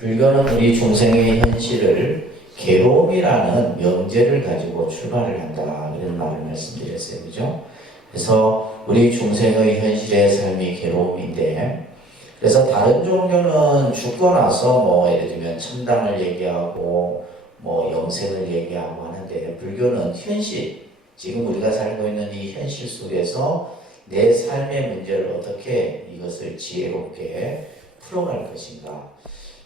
불교는 우리 중생의 현실을 괴로움이라는 명제를 가지고 출발을 한다, 이런 말을 말씀드렸어요. 그죠? 그래서 우리 중생의 현실의 삶이 괴로움인데, 그래서 다른 종교는 죽고 나서 뭐 예를 들면 천당을 얘기하고 뭐 영생을 얘기하고 하는데, 불교는 현실, 지금 우리가 살고 있는 이 현실 속에서 내 삶의 문제를 어떻게 이것을 지혜롭게 풀어갈 것인가.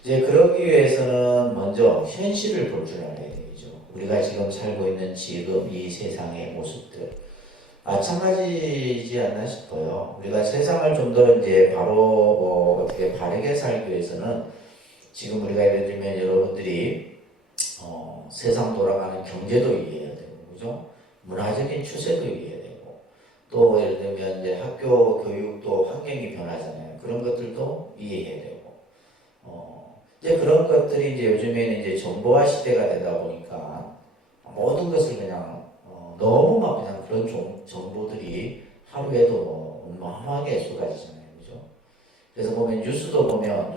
이제 그러기 위해서는 먼저 현실을 볼 줄 알아야 되죠. 우리가 지금 살고 있는 지금 이 세상의 모습들 마찬가지지 않나 싶어요. 우리가 세상을 좀 더 이제 바로 어떻게 바르게 살기 위해서는 지금 우리가 예를 들면 여러분들이 세상 돌아가는 경제도 이해해야 되고, 그죠? 문화적인 추세도 이해해야 되고, 또 예를 들면 이제 학교 교육도 환경이 변하잖아요. 그런 것들도 이해해야 되고, 이제 그런 것들이 이제 요즘에는 이제 정보화 시대가 되다 보니까 모든 것을 그냥 너무 막 그냥 그런 정보들이 하루에도 어마어마하게 쏟아지잖아요. 그죠? 그래서 보면 뉴스도 보면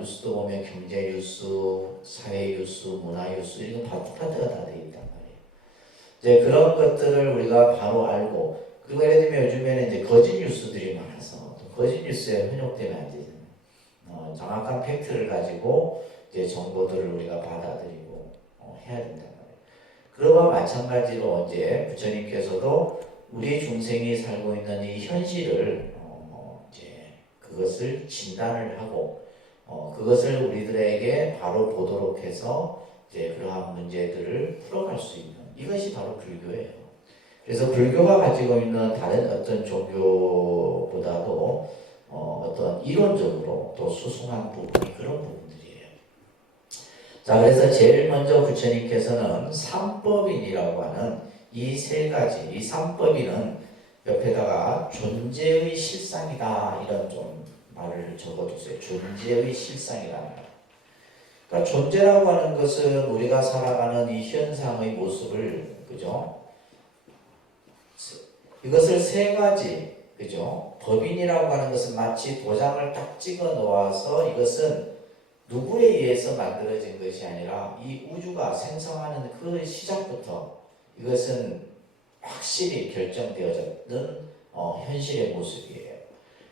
경제 뉴스, 사회 뉴스, 문화 뉴스 이런 파트가 다 돼 있단 말이에요. 이제 그런 것들을 우리가 바로 알고, 그리고 예를 들면 요즘에는 이제 거짓 뉴스들이 많아서 거짓 뉴스에 현혹되면 안 되잖아요. 정확한 팩트를 가지고 이제 정보들을 우리가 받아들이고 해야 된단 말이에요. 그러와 마찬가지로 이제 부처님께서도 우리 중생이 살고 있는 이 현실을 이제 그것을 진단을 하고 그것을 우리들에게 바로 보도록 해서 이제 그러한 문제들을 풀어갈 수 있는, 이것이 바로 불교예요. 그래서 불교가 가지고 있는 다른 어떤 종교보다도 어떤 이론적으로 또 수승한 부분이 그런 부분들이에요. 자, 그래서 제일 먼저 부처님께서는 삼법인이라고 하는 이 세 가지, 이 삼법인은 옆에다가 존재의 실상이다, 이런 좀 말을 적어두세요. 존재의 실상이라는 말. 그러니까 존재라고 하는 것은 우리가 살아가는 이 현상의 모습을, 그죠? 이것을 세 가지, 그죠? 법인이라고 하는 것은 마치 도장을 딱 찍어 놓아서 이것은 누구에 의해서 만들어진 것이 아니라 이 우주가 생성하는 그 시작부터 이것은 확실히 결정되어졌던 현실의 모습이에요.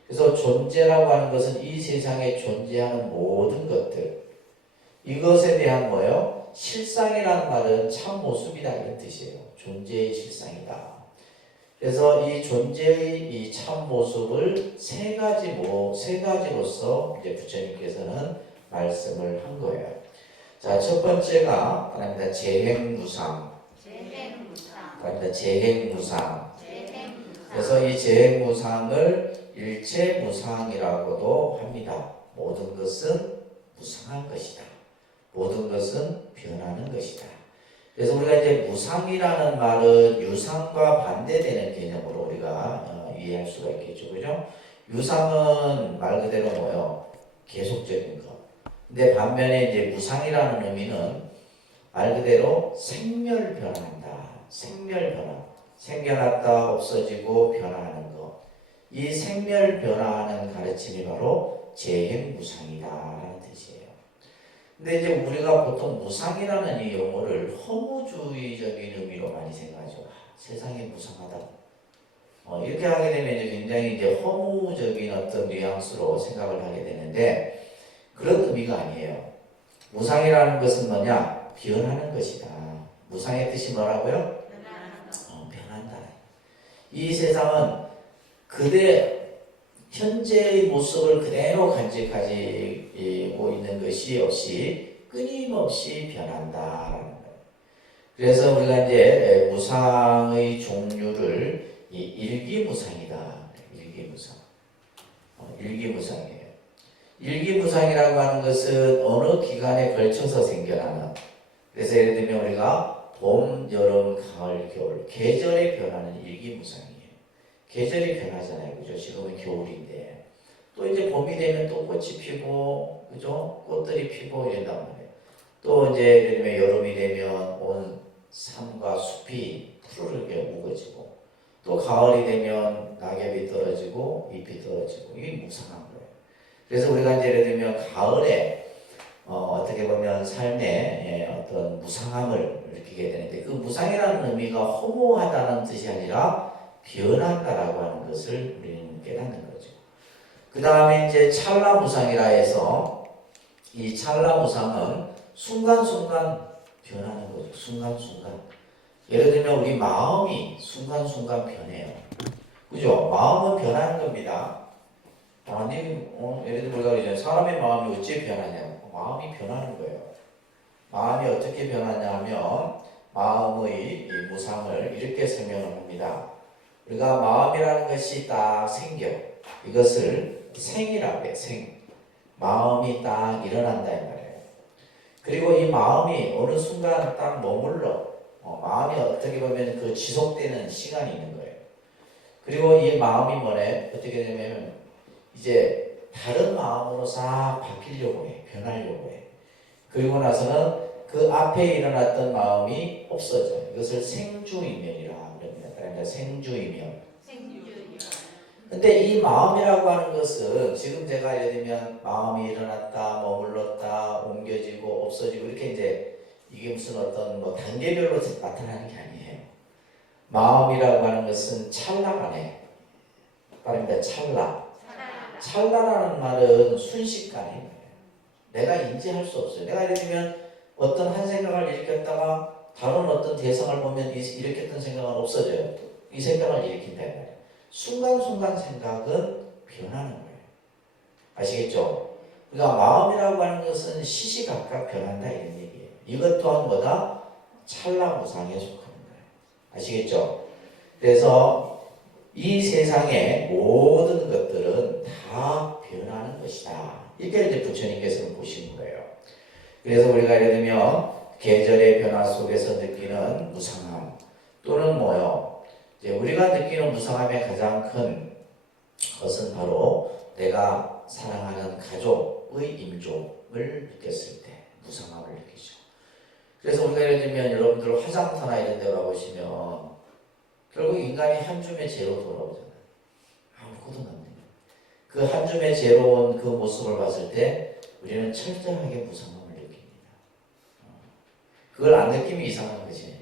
그래서 존재라고 하는 것은 이 세상에 존재하는 모든 것들, 이것에 대한 뭐예요? 실상이라는 말은 참 모습이다, 이런 뜻이에요. 존재의 실상이다. 그래서 이 존재의 이 참 모습을 세 가지로서 이제 부처님께서는 말씀을 한 거예요. 자, 첫 번째가 그럽니다. 재행무상. 그럽니다. 재행무상. 그래서 이 재행무상을 일체무상이라고도 합니다. 모든 것은 무상한 것이다. 모든 것은 변하는 것이다. 그래서 우리가 이제 무상이라는 말은 유상과 반대되는 개념으로 우리가 이해할 수가 있겠죠. 그죠? 유상은 말 그대로 뭐요? 계속적인 것. 근데 반면에 이제 무상이라는 의미는 말 그대로 생멸 변한다. 생멸 변화. 생겨났다 없어지고 변화하는 것. 이 생멸 변화하는 가르침이 바로 재행무상이다라는 뜻이에요. 근데 이제 우리가 보통 무상이라는 이 용어를 허무주의적인 의미로 많이 생각하죠. 세상이 무상하다. 이렇게 하게 되면 이제 굉장히 이제 허무적인 어떤 뉘앙스로 생각을 하게 되는데, 그런 의미가 아니에요. 무상이라는 것은 뭐냐? 변하는 것이다. 무상의 뜻이 뭐라고요? 변한다. 이 세상은 현재의 모습을 그대로 간직하고 있는 것이 없이 끊임없이 변한다. 그래서 우리가 이제 무상의 종류를 일기무상이다. 일기무상이에요. 일기무상이라고 하는 것은 어느 기간에 걸쳐서 생겨나는, 그래서 예를 들면 우리가 봄, 여름, 가을, 겨울 계절의 변화는 일기무상이에요. 계절이 변하잖아요. 그죠? 지금은 겨울인데 또 이제 봄이 되면 또 꽃이 피고, 그죠? 꽃들이 피고 이런단 말이에요. 또 이제 예를 들면 여름이 되면 온 산과 숲이 푸르르게 우거지고, 또 가을이 되면 낙엽이 떨어지고 잎이 떨어지고, 이게 무상한 거예요. 그래서 우리가 이제 예를 들면 가을에 어떻게 보면 삶의 어떤 무상함을 느끼게 되는데 그 무상이라는 의미가 허무하다는 뜻이 아니라 변한다라고 하는 것을 우리는 깨닫는 거죠. 그 다음에 이제 찰나무상이라 해서 이 찰나무상은 순간순간 변하는 거죠. 순간순간. 예를 들면 우리 마음이 순간순간 변해요. 그죠? 마음은 변하는 겁니다. 아니, 예를 들면 우리가 이제 사람의 마음이 어찌 변하냐? 마음이 변하는 거예요. 마음이 어떻게 변하냐 하면 마음의 이 무상을 이렇게 설명을 합니다. 우리가 마음이라는 것이 딱 생겨. 이것을 생이라고 해요. 생. 마음이 딱 일어난다 이 말이에요. 그리고 이 마음이 어느 순간 딱 머물러. 마음이 어떻게 보면 그 지속되는 시간이 있는 거예요. 그리고 이 마음이 뭐래? 어떻게 되냐면 이제 다른 마음으로 싹 바뀌려고 해. 변하려고 해. 그리고 나서는 그 앞에 일어났던 마음이 없어져. 이것을 생주이면이라 합니다. 그러니까 생주이면. 근데 이 마음이라고 하는 것은 지금 제가 예를 들면 마음이 일어났다, 머물렀다, 옮겨지고 없어지고 이렇게 이제 이게 무슨 어떤 뭐 단계별로 나타나는 게 아니에요. 마음이라고 하는 것은 찰나간에 말입니다. 찰나라는 말은 순식간에 내가 인지할 수 없어요. 내가 예를 들면 어떤 한 생각을 일으켰다가 다른 어떤 대상을 보면 일으켰던 생각은 없어져요. 이 생각을 일으킨다 말이에요. 순간순간 생각은 변하는 거예요. 아시겠죠? 그러니까 마음이라고 하는 것은 시시각각 변한다 이런 얘기예요. 이것 또한 뭐다? 찰나무상에 속하는 거예요. 아시겠죠? 그래서 이 세상의 모든 것들은 다 변하는 것이다. 이게 이제 부처님께서는 보시는 거예요. 그래서 우리가 예를 들면 계절의 변화 속에서 느끼는 무상함 또는 뭐요? 이제 우리가 느끼는 무상함의 가장 큰 것은 바로 내가 사랑하는 가족의 임종을 느꼈을 때 무상함을 느끼죠. 그래서 우리가 예를 들면 여러분들 화장터나 이런 데 가보시면 결국 인간이 한 줌의 재로 돌아오잖아요. 아무것도 없는 그 한 줌의 재로 온 그 모습을 봤을 때 우리는 철저하게 무상함을 느낍니다. 그걸 안 느끼면 이상한 거지.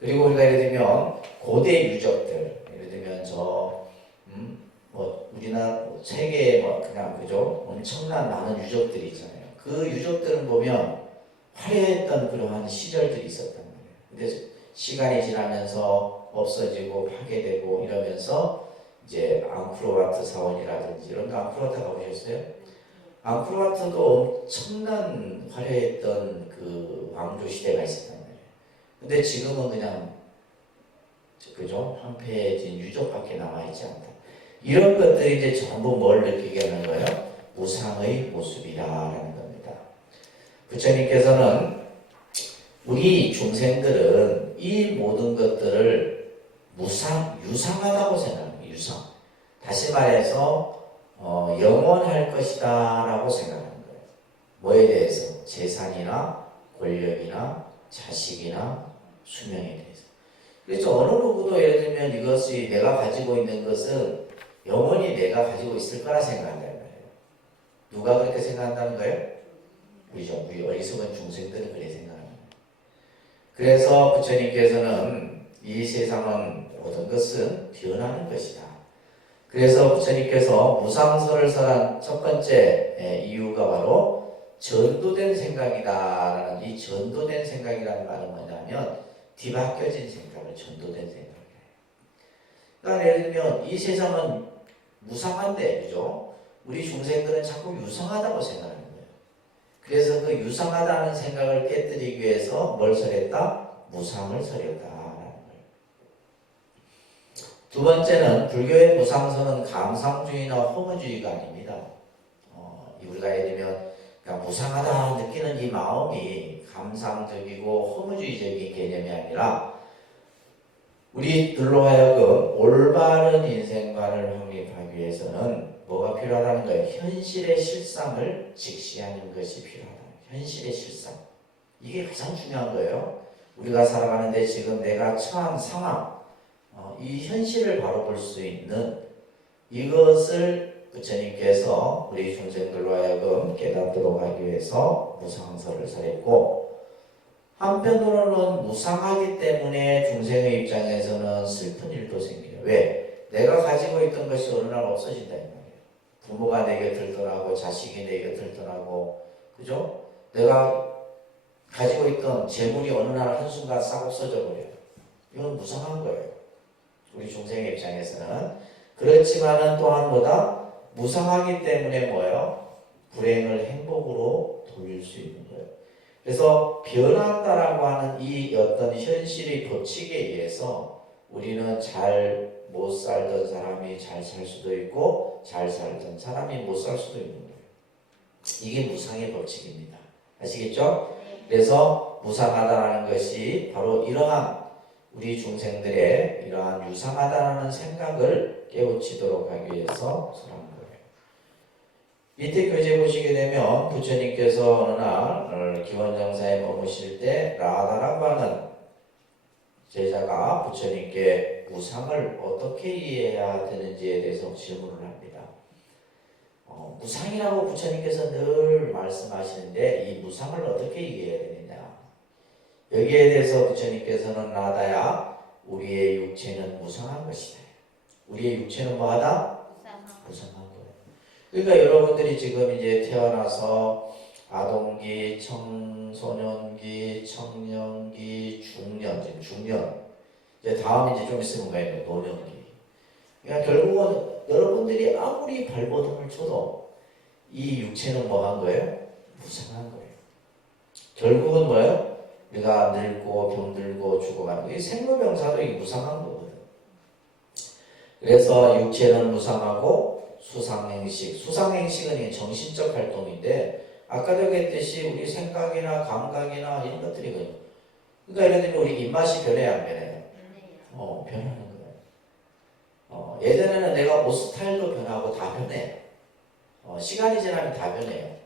그리고 우리가 예를 들면 고대 유적들, 예를 들면 뭐 우리나라 세계에 뭐 그냥 그죠 엄청난 많은 유적들이 있잖아요. 그 유적들을 보면 화려했던 그러한 시절들이 있었단 말이에요. 근데 시간이 지나면서 없어지고 파괴되고 이러면서 이제 앙코르와트 사원이라든지 이런 거 앙코르와트 가보셨어요? 앙코르와트도 엄청난 화려했던 그 왕조 시대가 있었단 말이에요. 근데 지금은 그냥 그죠? 황폐해진 유적밖에 남아있지 않다. 이런 것들이 이제 전부 뭘 느끼게 하는 거예요? 무상의 모습이다라는 겁니다. 부처님께서는 우리 중생들은 이 모든 것들을 유상하다고 생각합니다. 유상. 다시 말해서 영원할 것이다 라고 생각하는 거예요. 뭐에 대해서? 재산이나 권력이나 자식이나 수명에 대해서. 그래서 어느 누구도 예를 들면 이것이 내가 가지고 있는 것은 영원히 내가 가지고 있을 거라 생각한다는 거예요. 누가 그렇게 생각한다는 거예요? 우리죠. 우리 어리석은 중생들은 그렇게 생각합니다. 그래서 부처님께서는 이 세상은 모든 것은 변하는 것이다. 그래서 부처님께서 무상설을 설한 첫 번째 이유가 바로 전도된 생각이다라는 이 전도된 생각이라는 말은 뭐냐면 뒤바뀌어진 생각을 전도된 생각이에요. 그러니까 예를 들면 이 세상은 무상한데 그죠? 우리 중생들은 자꾸 유상하다고 생각하는 거예요. 그래서 그 유상하다는 생각을 깨뜨리기 위해서 뭘 설했다? 무상을 설했다. 두 번째는 불교의 무상설은 감상주의나 허무주의가 아닙니다. 우리가 예를 들면 그러니까 무상하다 느끼는 이 마음이 감상적이고 허무주의적인 개념이 아니라 우리들로 하여금 올바른 인생관을 확립하기 위해서는 뭐가 필요하다는 거예요? 현실의 실상을 직시하는 것이 필요하다. 현실의 실상. 이게 가장 중요한 거예요. 우리가 살아가는데 지금 내가 처한 상황, 이 현실을 바로 볼 수 있는 이것을 부처님께서 우리 중생들로 하여금 깨닫도록 하기 위해서 무상설을 설했고, 한편으로는 무상하기 때문에 중생의 입장에서는 슬픈 일도 생겨요. 왜? 내가 가지고 있던 것이 어느 날 없어진다 이 말이에요. 부모가 내 곁을 떠나고 자식이 내 곁을 떠나고, 그죠? 내가 가지고 있던 재물이 어느 날 한순간 싹 없어져 버려요. 이건 무상한 거예요. 우리 중생의 입장에서는. 그렇지만은 또한 뭐다? 무상하기 때문에 뭐예요? 불행을 행복으로 돌릴 수 있는 거예요. 그래서 변한다라고 하는 이 어떤 현실의 법칙에 의해서 우리는 잘 못 살던 사람이 잘 살 수도 있고 잘 살던 사람이 못 살 수도 있는 거예요. 이게 무상의 법칙입니다. 아시겠죠? 그래서 무상하다는 것이 바로 이러한 우리 중생들의 이러한 유상하다는 생각을 깨우치도록 하기 위해서 설한 거예요. 밑에 교재 보시게 되면 부처님께서 어느 날 기원정사에 머무실 때 라다라고 하는 제자가 부처님께 무상을 어떻게 이해해야 되는지에 대해서 질문을 합니다. 무상이라고 부처님께서 늘 말씀하시는데 이 무상을 어떻게 이해해야 되느냐. 여기에 대해서 부처님께서는 라다야, 우리의 육체는 무상한 것이다. 우리의 육체는 뭐하다? 무상한 거예요. 그러니까 여러분들이 지금 이제 태어나서 아동기, 청소년기, 청년기, 중년, 지금 중년, 이제 다음 이제 좀 있으면 뭐예요? 노년기. 그러니까 결국은 여러분들이 아무리 발버둥을 쳐도 이 육체는 뭐 한 거예요? 무상한 거예요. 결국은 뭐예요? 우리가 늙고 병들고 죽어가는 게 생로병사도 이 무상한 거거든. 그래서 육체는 무상하고 수상행식. 수상행식은 정신적 활동인데 아까도 얘기했듯이 우리 생각이나 감각이나 이런 것들이거든요. 그러니까 예를 들면 우리 입맛이 변해야 안 변해요? 변하는 거예요. 예전에는 내가 옷 스타일도 변하고 다 변해요. 시간이 지나면 다 변해요.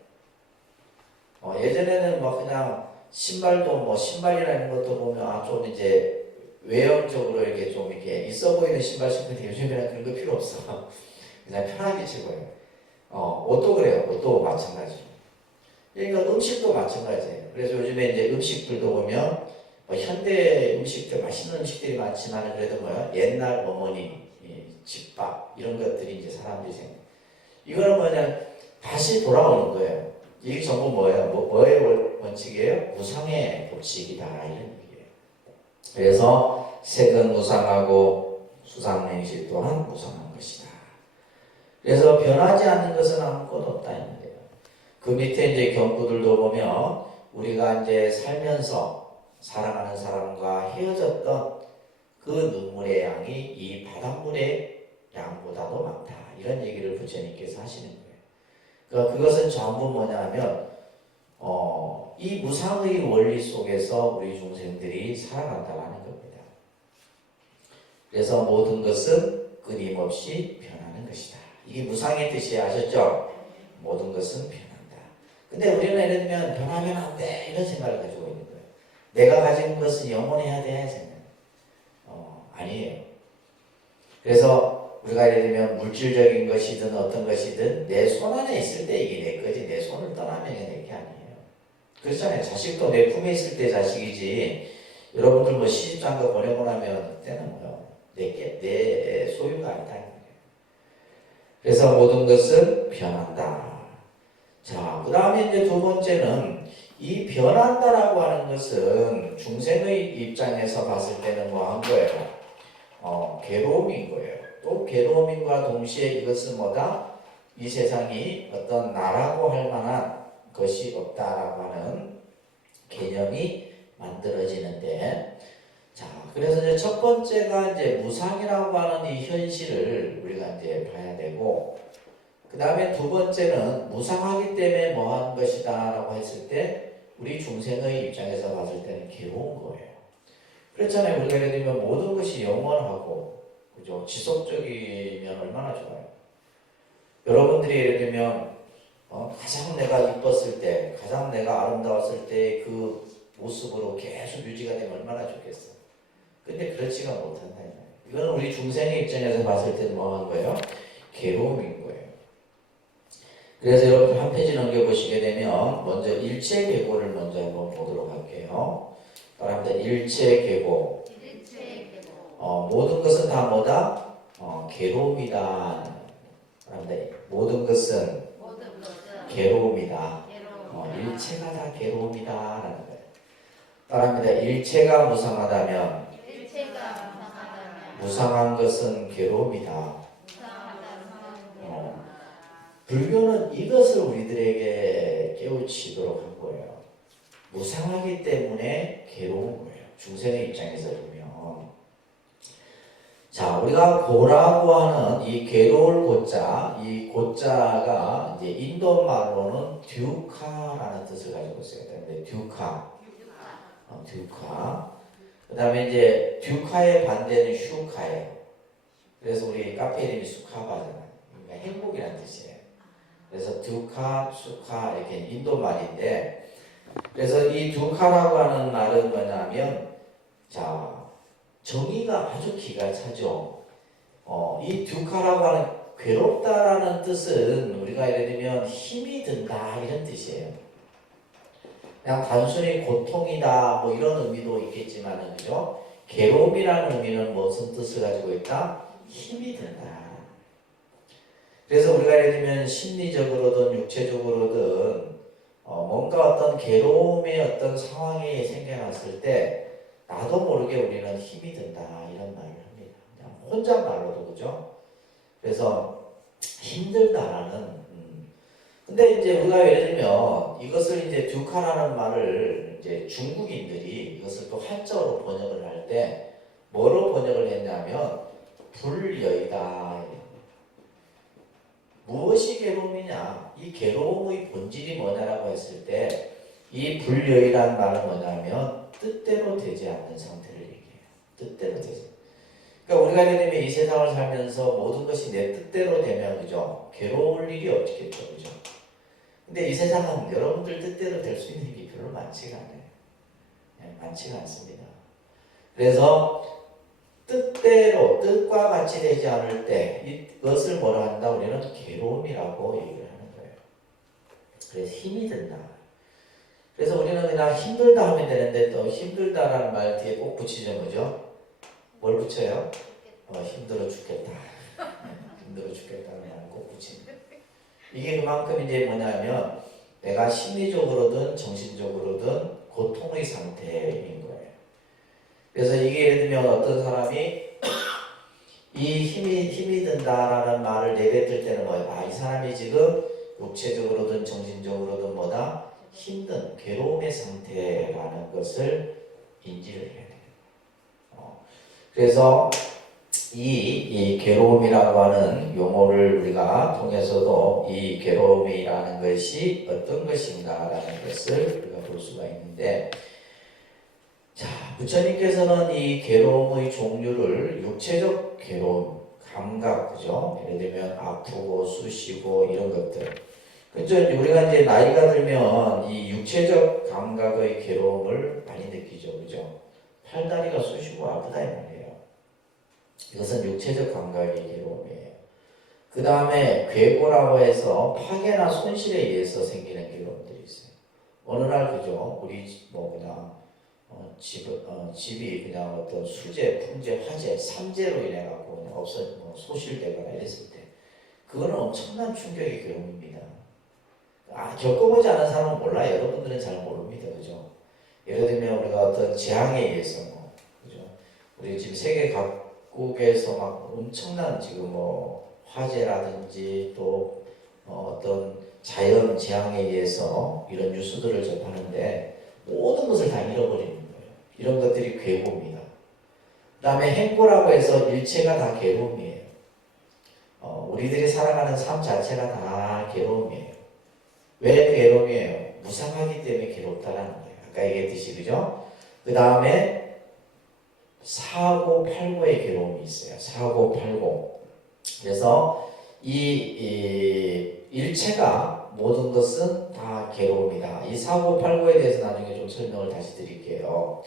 예전에는 뭐 그냥 신발도 뭐 신발이라는 것도 보면 좀 이제 외형적으로 이렇게 좀 이렇게 있어 보이는 신발 신는데 요즘에는 그런 거 필요 없어. 그냥 편하게 최고예요. 옷도 그래요. 옷도 마찬가지로. 그러니까 음식도 마찬가지예요. 그래서 요즘에 이제 음식들도 보면 뭐 현대 음식들 맛있는 음식들이 많지만 그래도 뭐야 옛날 어머니 집밥 이런 것들이 이제 사람들이 생겨. 이거는 뭐냐 다시 돌아오는 거예요. 이게 전부 뭐예요? 뭐의 원칙이에요? 무상의 법칙이다 이런 얘기예요. 그래서 색은 무상하고 수상행식 또한 무상한 것이다. 그래서 변하지 않는 것은 아무것도 없다 이런 거예요. 그 밑에 이제 경구들도 보면 우리가 이제 살면서 사랑하는 사람과 헤어졌던 그 눈물의 양이 이 바닷물의 양보다도 많다. 이런 얘기를 부처님께서 하시는 거예요. 그러니까 그것은 전부 뭐냐면 이 무상의 원리 속에서 우리 중생들이 살아간다는 겁니다. 그래서 모든 것은 끊임없이 변하는 것이다. 이게 무상의 뜻이 아셨죠? 모든 것은 변한다. 근데 우리는 예를 들면 변하면 안 돼 이런 생각을 가지고 있는 거예요. 내가 가진 것은 영원해야 돼 생각. 아니에요. 그래서 우리가 예를 들면 물질적인 것이든 어떤 것이든 내 손 안에 있을 때 이게 내 거지 내 손을 떠나면 이게 내 게 아니에요. 그렇잖아요. 자식도 내 품에 있을 때 자식이지. 여러분들 뭐 시집장가 보내고 나면 그때는 뭐요? 내 소유가 아니다. 그래서 모든 것은 변한다. 자, 그 다음에 이제 두 번째는 이 변한다라고 하는 것은 중생의 입장에서 봤을 때는 뭐 한 거예요? 괴로움인 거예요. 또 괴로움인과 동시에 이것은 뭐다? 이 세상이 어떤 나라고 할 만한 것이 없다라고 하는 개념이 만들어지는데, 자, 그래서 이제 첫 번째가 이제 무상이라고 하는 이 현실을 우리가 이제 봐야 되고, 그 다음에 두 번째는 무상하기 때문에 뭐 하는 것이다 라고 했을 때 우리 중생의 입장에서 봤을 때는 괴로운 거예요. 그렇잖아요. 우리가 예를 들면 모든 것이 영원하고 그죠? 지속적이면 얼마나 좋아요. 여러분들이 예를 들면 가장 내가 이뻤을 때, 가장 내가 아름다웠을 때 그 모습으로 계속 유지가 되면 얼마나 좋겠어. 근데 그렇지가 못한다. 이거는 우리 중생의 입장에서 봤을 때는 뭐 하는 거예요? 괴로움인 거예요. 그래서 여러분 한 페이지 넘겨보시게 되면 먼저 일체계보를 먼저 한번 보도록 할게요. 따라합니다. 일체계보. 모든 것은 다 뭐다? 괴로움이다. 따라합니다. 모든 것은 괴로움이다. 일체가 다 괴로움이다. 라는 거예요. 따라합니다. 일체가 무상하다면 무상한 것은 괴로움이다. 불교는 이것을 우리들에게 깨우치도록 한 거예요. 무상하기 때문에 괴로운 거예요. 중생의 입장에서 보면. 자, 우리가 고라고 하는 이 괴로울 고자, 이 고자가 이제 인도 말로는 듀카라는 뜻을 가지고 있어요. 근데 듀카. 그 다음에 이제 듀카의 반대는 슈카예요. 그래서 우리 카페 이름이 수카바잖아요. 그러니까 행복이라는 뜻이에요. 그래서 듀카, 수카 이렇게 인도 말인데, 그래서 이 듀카라고 하는 말은 뭐냐면, 자, 정의가 아주 기가 차죠. 이 듀카라고 하는 괴롭다라는 뜻은 우리가 예를 들면 힘이 든다 이런 뜻이에요. 그냥 단순히 고통이다 뭐 이런 의미도 있겠지만은 그죠? 괴로움이라는 의미는 무슨 뜻을 가지고 있다? 힘이 든다. 그래서 우리가 예를 들면 심리적으로든 육체적으로든 뭔가 어떤 괴로움의 어떤 상황이 생겨났을 때 나도 모르게 우리는 힘이 든다 이런 말을 합니다. 그냥 혼잣말로도 그죠? 그래서 힘들다라는 근데 이제 우리가 예를 들면 이것을 이제 듀카라는 말을 이제 중국인들이 이것을 또 한자어로 번역을 할 때 뭐로 번역을 했냐면 불여이다. 무엇이 괴로움이냐? 이 괴로움의 본질이 뭐냐라고 했을 때 이 불여이란 말은 뭐냐면 뜻대로 되지 않는 상태를 얘기해요. 뜻대로 되지. 그러니까 우리가 예를 들면 이 세상을 살면서 모든 것이 내 뜻대로 되면 그죠? 괴로울 일이 없겠죠, 그죠? 근데 이 세상은 여러분들 뜻대로 될 수 있는 일이 별로 많지가 않아요. 많지가 않습니다. 그래서 뜻대로 뜻과 같이 되지 않을 때 이것을 뭐라 한다? 우리는 괴로움이라고 얘기를 하는 거예요. 그래서 힘이 든다. 그래서 우리는 그냥 힘들다 하면 되는데 또 힘들다라는 말 뒤에 꼭 붙이죠, 그죠? 뭘 붙여요? 힘들어 죽겠다. 힘들어 죽겠다는 말 꼭 붙입니다. 이게 그만큼 이제 뭐냐면 내가 심리적으로든 정신적으로든 고통의 상태인 거예요. 그래서 이게 예를 들면 어떤 사람이 이 힘이 든다라는 말을 내뱉을 때는 뭐예요? 이 사람이 지금 육체적으로든 정신적으로든 뭐다? 힘든 괴로움의 상태라는 것을 인지를 해야 돼요. 그래서 이 괴로움이라고 하는 용어를 우리가 통해서도 이 괴로움이라는 것이 어떤 것인가라는 것을 우리가 볼 수가 있는데, 자, 부처님께서는 이 괴로움의 종류를 육체적 괴로움, 감각, 그죠? 예를 들면 아프고 쑤시고 이런 것들. 그죠? 우리가 이제 나이가 들면 이 육체적 감각의 괴로움을 많이 느끼죠, 그죠? 팔다리가 쑤시고 아프다 이 말이에요. 이것은 육체적 감각의 괴로움이에요. 그 다음에 괴고라고 해서 파괴나 손실에 의해서 생기는 괴로움들이 있어요. 어느 날 그죠? 우리 뭐 그냥 집이 그냥 어떤 수재, 풍재, 화재, 산재로 인해 갖고 그냥 소실되거나 이랬을 때 그거는 엄청난 충격의 괴로움입니다. 겪어보지 않은 사람은 몰라요. 여러분들은 잘 모릅니다, 그죠? 예를 들면 우리가 어떤 재앙에 의해서 그죠? 우리 지금 세계 각국에서 막 엄청난 지금 화재라든지 또 어떤 자연 재앙에 의해서 이런 뉴스들을 접하는데 모든 것을 다 잃어버리는 거예요. 이런 것들이 괴고입니다. 그 다음에 행고라고 해서 일체가 다 괴로움이에요. 우리들이 살아가는 삶 자체가 다 괴로움이에요. 왜 괴로움이에요? 무상하기 때문에 괴롭다라는 거예요. 아까 얘기했듯이 그죠? 그 다음에 사고팔고의 괴로움이 있어요. 사고팔고. 그래서 이 일체가 모든 것은 다 괴로움이다. 이 사고팔고에 대해서 나중에 좀 설명을 다시 드릴게요.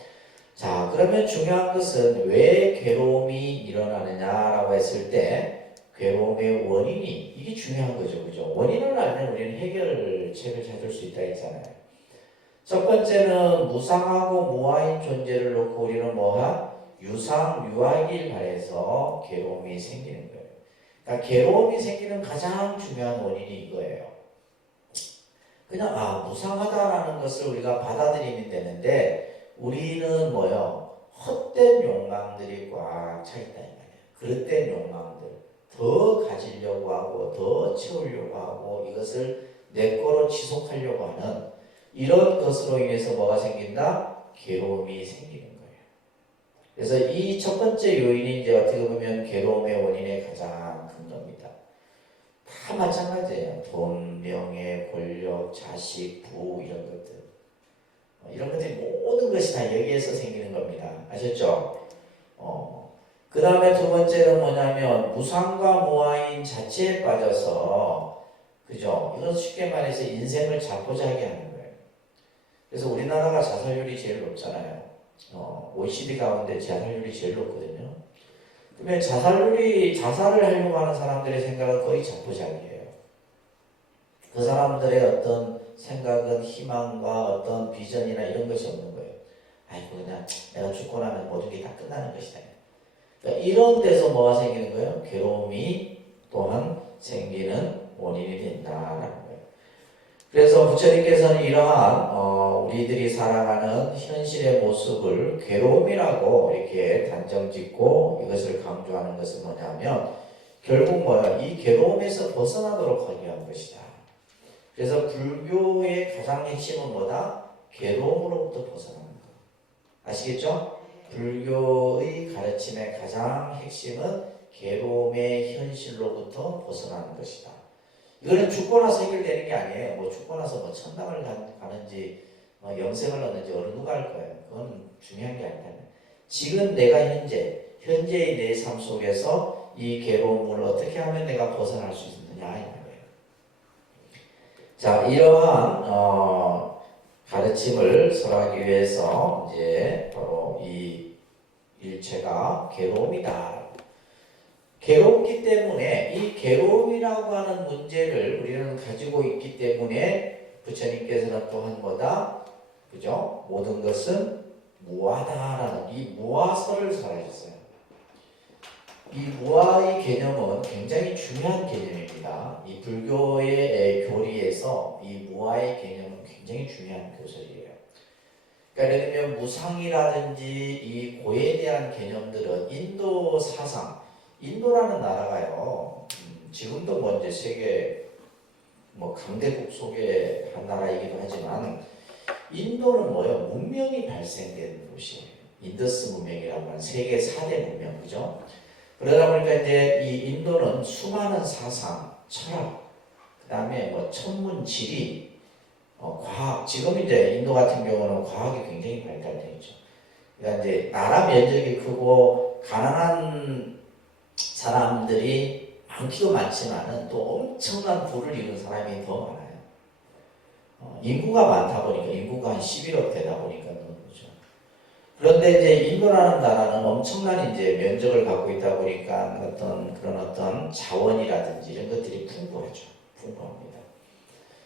자, 그러면 중요한 것은 왜 괴로움이 일어나느냐라고 했을 때 괴로움의 원인이 이게 중요한 거죠, 그죠? 원인을 알면 우리는 해결책을 찾을 수 있다 했잖아요. 첫 번째는 무상하고 무아인 존재를 놓고 우리는 뭐하? 유상, 유하길 바래서 괴로움이 생기는 거예요. 그러니까 괴로움이 생기는 가장 중요한 원인이 이거예요. 그냥 무상하다라는 것을 우리가 받아들이면 되는데 우리는 뭐요? 헛된 욕망들이 꽉 차 있다 이 말이에요. 그릇된 욕망들, 더 가지려고 하고 더 채우려고 하고 이것을 내 거로 지속하려고 하는 이런 것으로 인해서 뭐가 생긴다? 괴로움이 생기는 거예요. 그래서 이 첫 번째 요인이 이제 어떻게 보면 괴로움의 원인의 가장 큰 겁니다. 다 마찬가지예요. 돈, 명예, 권력, 자식, 부 이런 것들. 이런 것들이 모든 것이 다 여기에서 생기는 겁니다. 아셨죠? 그 다음에 두 번째는 뭐냐면 무상과 무아인 자체에 빠져서 그죠? 이건 쉽게 말해서 인생을 자포자기하게 하는 거예요. 그래서 우리나라가 자살률이 제일 높잖아요. OECD 가운데 자살률이 제일 높거든요. 그러면 자살을 하려고 하는 사람들의 생각은 거의 자포자기예요. 그 사람들의 어떤 생각은 희망과 어떤 비전이나 이런 것이 없는 거예요. 아이고 그냥 내가 죽고 나면 모든 게 다 끝나는 것이다. 그러니까 이런 데서 뭐가 생기는 거예요? 괴로움이 또한 생기는 원인이 된다라는 거예요. 그래서 부처님께서는 이러한 우리들이 살아가는 현실의 모습을 괴로움이라고 이렇게 단정짓고 이것을 강조하는 것은 뭐냐면 결국 뭐야? 이 괴로움에서 벗어나도록 하기 위한 것이다. 그래서 불교의 가장 핵심은 뭐다? 괴로움으로부터 벗어나는 것. 아시겠죠? 불교의 가르침의 가장 핵심은 괴로움의 현실로부터 벗어나는 것이다. 이거는 죽고 나서 해결되는 게 아니에요. 뭐 죽고 나서 뭐 천당을 가는지 영생을 얻는지 어느 누가 할 거예요. 그건 중요한 게 아니다. 지금 내가 현재의 내 삶 속에서 이 괴로움을 어떻게 하면 내가 벗어날 수 있느냐 이 말이에요. 자, 이러한 가르침을 설하기 위해서 이제 바로 이 일체가 괴로움이다. 괴롭기 때문에 이 괴로움이라고 하는 문제를 우리는 가지고 있기 때문에 부처님께서는 또한 뭐다? 그죠? 모든 것은 무아다라는 이 무아설을 설하셨어요. 이 무아의 개념은 굉장히 중요한 개념입니다. 이 불교의 교리에서 이 무아의 개념은 굉장히 중요한 교설이에요. 그러니까 예를 들면 무상이라든지 이 고에 대한 개념들은 인도 사상, 인도라는 나라가요. 지금도 뭐 이제 세계 강대국 속의 한 나라이기도 하지만 인도는 뭐요? 문명이 발생된 곳이에요. 인더스 문명이라고 하는 세계 4대 문명, 그죠? 그러다 보니까 이제 이 인도는 수많은 사상, 철학, 그 다음에 뭐 천문, 지리, 과학. 지금 이제 인도 같은 경우는 과학이 굉장히 발달되어 있죠. 그러니까 이제 나라 면적이 크고 가난한 사람들이 많기도 많지만은 또 엄청난 부를 이룬 사람이 더 많아요. 인구가 많다 보니까 인구가 한 11억 되다 보니까 그렇죠. 그런데 이제 인도라는 나라는 엄청난 이제 면적을 갖고 있다 보니까 그런 자원이라든지 이런 것들이 풍부하죠. 풍부합니다.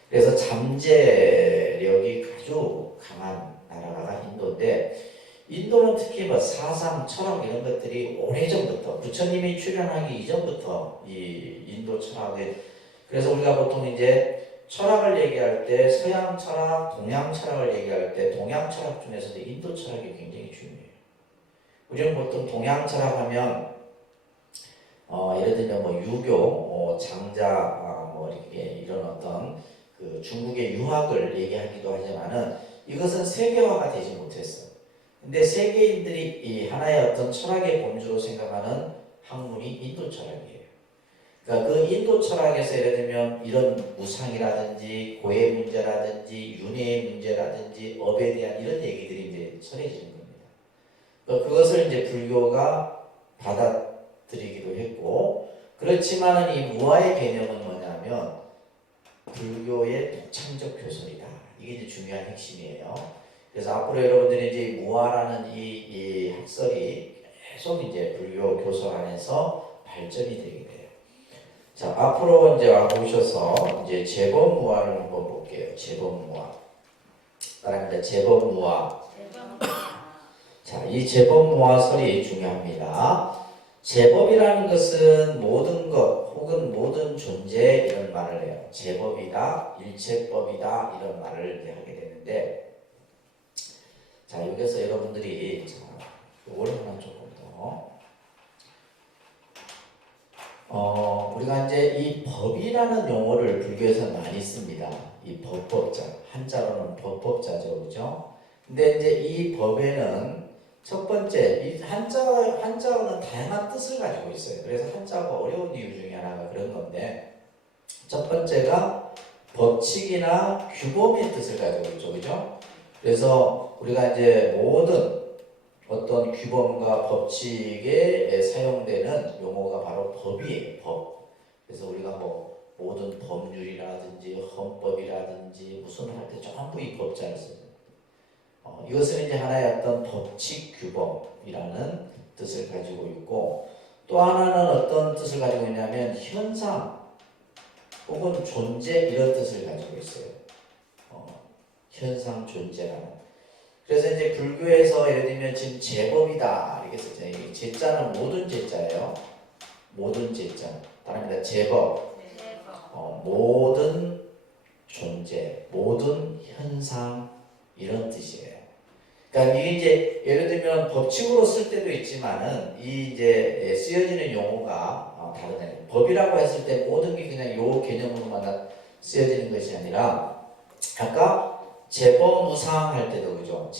그래서 잠재력이 아주 강한 나라가 인도인데 인도는 특히 뭐 사상, 철학 이런 것들이 오래전부터 부처님이 출현하기 이전부터 이 인도 철학에 그래서 우리가 보통 이제 철학을 얘기할 때 서양 철학, 동양 철학을 얘기할 때 동양 철학 중에서도 인도 철학이 굉장히 중요해요. 우리는 보통 동양 철학하면 예를 들면 뭐 유교, 장자, 뭐 이렇게 이런 어떤 그 중국의 유학을 얘기하기도 하지만은 이것은 세계화가 되지 못했어. 근데 세계인들이 이 하나의 어떤 철학의 본주로 생각하는 학문이 인도 철학이에요. 그러니까 그 인도 철학에서 예를 들면 이런 무상이라든지 고해 문제라든지 윤회의 문제라든지 업에 대한 이런 얘기들이 이제 설해지는 겁니다. 그러니까 그것을 이제 불교가 받아들이기도 했고 그렇지만은 이 무아의 개념은 뭐냐면 불교의 독창적 교설이다. 이게 이제 중요한 핵심이에요. 그래서 앞으로 여러분들이 이제 무아라는 이 학설이 계속 이제 불교 교설 안에서 발전이 되게 돼요. 자, 앞으로 이제 와보셔서 이제 제법무화를 한번 볼게요. 제법무화. 따라합니다. 제법무화. 자, 이 제법무화설이 중요합니다. 제법이라는 것은 모든 것 혹은 모든 존재 이런 말을 해요. 제법이다, 일체법이다 이런 말을 하게 되는데, 자, 여기서 여러분들이 자, 요걸 하나 조금 더 우리가 이제 이 법이라는 용어를 불교에서 많이 씁니다. 이 법법자, 한자로는 법법자죠, 그죠? 근데 이제 이 법에는 첫 번째, 이 한자어는 다양한 뜻을 가지고 있어요. 그래서 한자가 어려운 이유 중에 하나가 그런 건데, 첫 번째가 법칙이나 규범의 뜻을 가지고 있죠, 그죠? 그래서 우리가 이제 모든 어떤 규범과 법칙에 사용되는 용어가 바로 법이에요. 법. 그래서 우리가 뭐 모든 법률이라든지 헌법이라든지 무슨 할 때 전부 이 법자를 쓰죠. 이것은 이제 하나의 어떤 법칙 규범이라는 뜻을 가지고 있고, 또 하나는 어떤 뜻을 가지고 있냐면 현상 혹은 존재 이런 뜻을 가지고 있어요. 현상 존재라는. 그래서 이제 불교에서 예를 들면 지금 제법이다 이렇게 썼잖아요. 제자는 모든 제자예요. 모든 제자. 따라합니다. 제법. 모든 존재, 모든 현상 이런 뜻이에요. 그러니까 이게 이제 예를 들면 법칙으로 쓸 때도 있지만은 이 이제 쓰여지는 용어가 다르다. 법이라고 했을 때 모든 게 그냥 요 개념으로만 쓰여지는 것이 아니라 아까 재범무상 할 때도 그죠?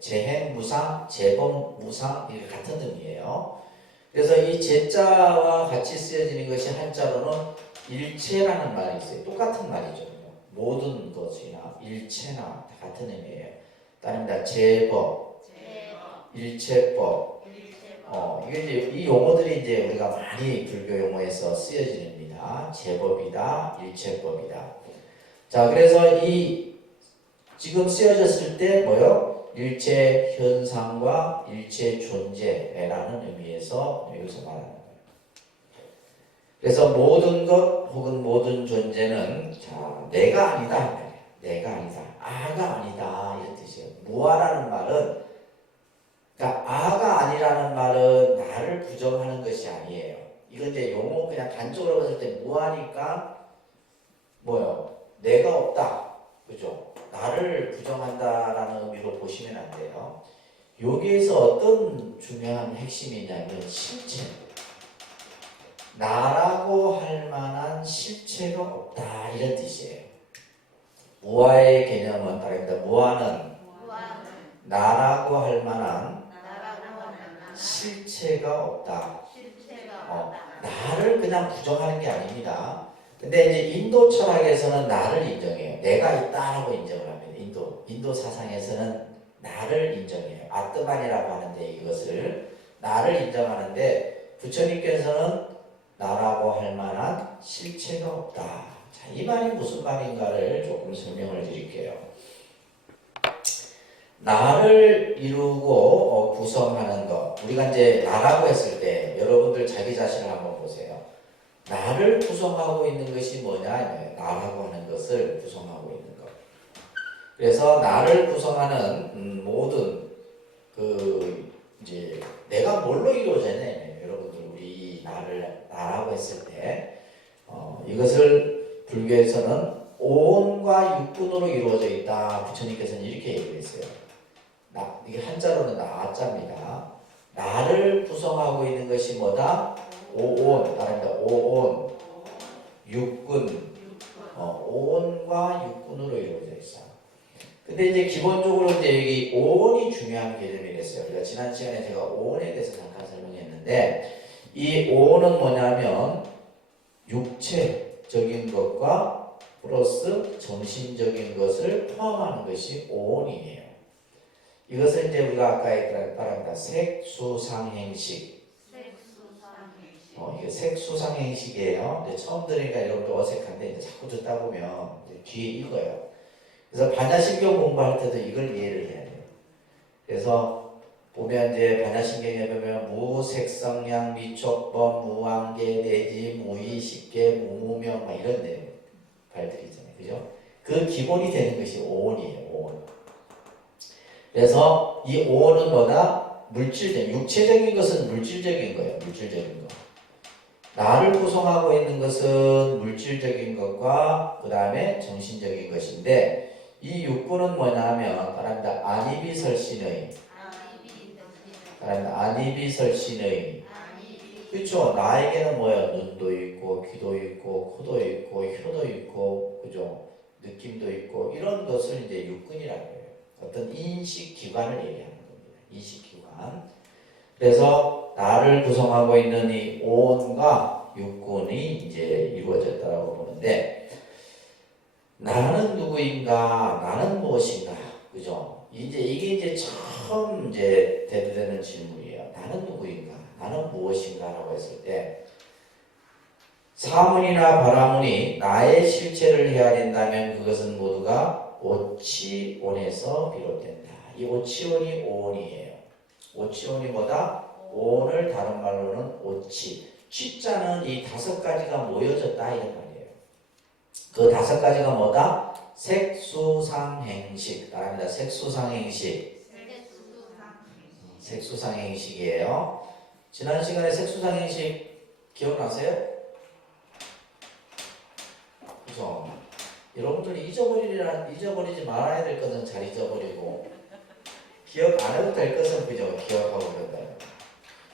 재행무상, 재범무상 이게 같은 의미예요. 그래서 이 제자와 같이 쓰여지는 것이 한자로는 일체라는 말이 있어요. 똑같은 말이죠. 모든 것이나 일체나 다 같은 의미예요. 따릅니다. 제법, 일체법. 이게 이제 이 용어들이 이제 우리가 많이 불교 용어에서 쓰여집니다. 제법이다, 일체법이다. 자, 그래서 이 지금 쓰여졌을 때 뭐요? 일체 현상과 일체 존재라는 의미에서 여기서 말하는 거예요. 그래서 모든 것 혹은 모든 존재는 자, 내가 아니다. 내가 아니다. 아가 아니다. 이런 뜻이에요. 무아라는 말은 그러니까 아가 아니라는 말은 나를 부정하는 것이 아니에요. 이건 이제 용어 그냥 단적으로 봤을 때 무아니까 뭐요? 내가 없다. 그죠? 나를 부정한다라는 의미로 보시면 안 돼요. 여기에서 어떤 중요한 핵심이 있냐면 실체. 나라고 할 만한 실체가 없다 이런 뜻이에요. 무아의 개념은 다릅니다. 무아는 나라고 할 만한 실체가 없다. 나를 그냥 부정하는 게 아닙니다. 근데 이제 인도 철학에서는 나를 인정해요. 내가 있다라고 인정을 합니다. 인도 사상에서는 나를 인정해요. 아트만이라고 하는데 이것을 나를 인정하는데 부처님께서는 나라고 할 만한 실체가 없다. 자, 이 말이 무슨 말인가를 조금 설명을 드릴게요. 나를 이루고 구성하는 것. 우리가 이제 나라고 했을 때 여러분들 자기 자신을 한번 보세요. 나를 구성하고 있는 것이 뭐냐? 나라고 하는 것을 구성하고 있는 것. 그래서 나를 구성하는 모든 그 이제 내가 뭘로 이루어졌냐? 여러분들 우리 나라고 했을 때 이것을 불교에서는 오온과 육군으로 이루어져 있다. 부처님께서는 이렇게 얘기했어요. 이게 한자로는 나자입니다. 나를 구성하고 있는 것이 뭐다? 오온, 따릅니다. 오온, 육군, 오온과 육군으로 이루어져 있어. 근데 이제 기본적으로 이제 여기 오온이 중요한 개념이 됐어요. 우리가 지난 시간에 제가 오온에 대해서 잠깐 설명했는데, 이 오온은 뭐냐면 육체적인 것과 플러스 정신적인 것을 포함하는 것이 오온이에요. 이것을 이제 우리가 아까 말합니다. 색수상행식. 이게 색수상행식이에요. 이제 처음 들으니까 여러분들 어색한데 이제 자꾸 듣다 보면 이제 뒤에 읽어요. 그래서 반야심경 공부할 때도 이걸 이해를 해야 돼요. 그래서 보면 이제 반야신경에 보면 무색성량, 미촉법, 무한계, 내지, 무의식계, 무무명 막 이런 데 발들이 있잖아요. 그죠? 그 기본이 되는 것이 오온이에요. 오온. 그래서 이 오온은 뭐다? 물질적, 육체적인 것은 물질적인 거예요. 물질적인 거. 나를 구성하고 있는 것은 물질적인 것과 그 다음에 정신적인 것인데 이 육구는 뭐냐 하면 따라합니다. 아니비설신의 따라합니다. 아니비설신의 그렇죠. 나에게는 뭐예요? 눈도 있고 귀도 있고 코도 있고 혀도 있고 그죠? 느낌도 있고 이런 것을 이제 육근이라고 해요. 어떤 인식 기관을 얘기하는 겁니다. 인식 기관. 그래서 나를 구성하고 있는 이 오온과 육군이 이제 이루어졌다고 보는데 나는 누구인가? 나는 무엇인가? 그죠? 이게 이제 처음 이제 대두되는 질문이에요. 나는 누구인가? 나는 무엇인가라고 했을 때 사문이나 바라문이 나의 실체를 헤아린다면 그것은 모두가 오치온에서 비롯된다. 이 오치온이 오온이에요. 오치온이 뭐다? 오온을 다른 말로는 오치. 치자는 이 다섯 가지가 모여졌다 이런 말이에요. 그 다섯 가지가 뭐다? 색수상행식. 따라합니다. 색수상행식. 색수상행식이에요. 지난 시간에 색수상행식 기억나세요? 그죠? 여러분들이 잊어버리지 말아야 될 것은 잘 잊어버리고 기억 안 해도 될 것은 그죠? 기억하고 그런다.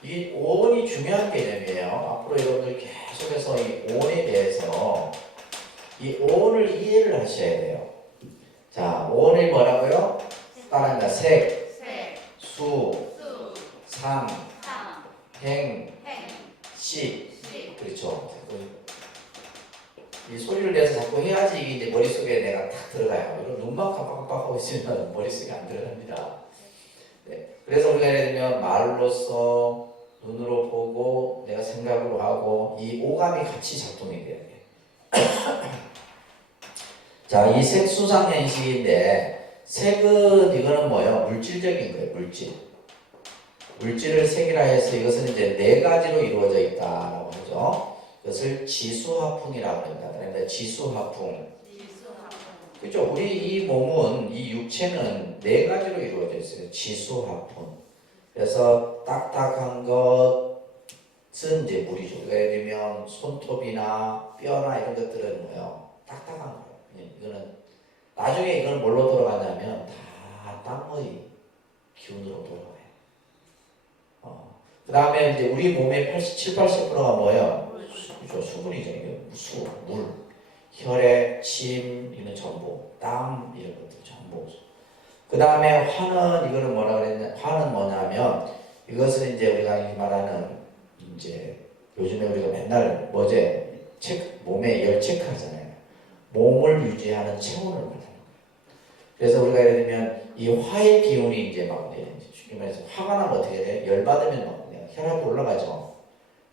이 오온이 중요한 개념이에요. 앞으로 여러분들 계속해서 이 오온에 대해서 이 오온을 이해를 하셔야 돼요. 자, 오온이 뭐라고요? 따라합니다. 색, 수, 상, 행, 식. 그렇죠. 이 소리를 내서 자꾸 해야지 이게 이제 머릿속에 내가 탁 들어가요. 이런 눈만 깜빡깜빡하고 있으면 머릿속에 안 들어갑니다. 네. 그래서 우리가 예를 들면 말로써 눈으로 보고 내가 생각으로 하고 이 오감이 같이 작동이 돼야 돼. 자, 이 색수상행식인데 색은 이거는 뭐예요? 물질적인 거예요. 물질을 색이라 해서 이것은 이제 네 가지로 이루어져 있다라고 하죠. 그것을 지수화풍이라고 합니다. 그러니까 지수화풍. 그죠? 우리 이 몸은 이 육체는 네 가지로 이루어져 있어요. 지수화풍. 그래서 딱딱한 것은 이제 물이죠. 예를 들면 손톱이나 뼈나 이런 것들은 뭐예요? 딱딱한 거예요. 이거는 나중에 이건 뭘로 돌아가냐면 다 땀의 기운으로 돌아가요. 그 다음에 이제 우리 몸의 87, 80%가 뭐예요? 수분이죠. 이게 물, 혈액, 침, 이는 전부, 땀 이런 것들 전부. 그 다음에 화는 이거는 뭐라 그랬냐? 화는 뭐냐면 이것은 이제 우리가 말하는 이제 요즘에 우리가 맨날 뭐제 몸에 열 체크하잖아요. 몸을 유지하는 체온을 말하는 거예요. 그래서 우리가 예를 들면 이 화의 기운이 이제 막 쉽게 말해서 화가 나면 어떻게 돼? 열 받으면 막 혈압이 올라가죠.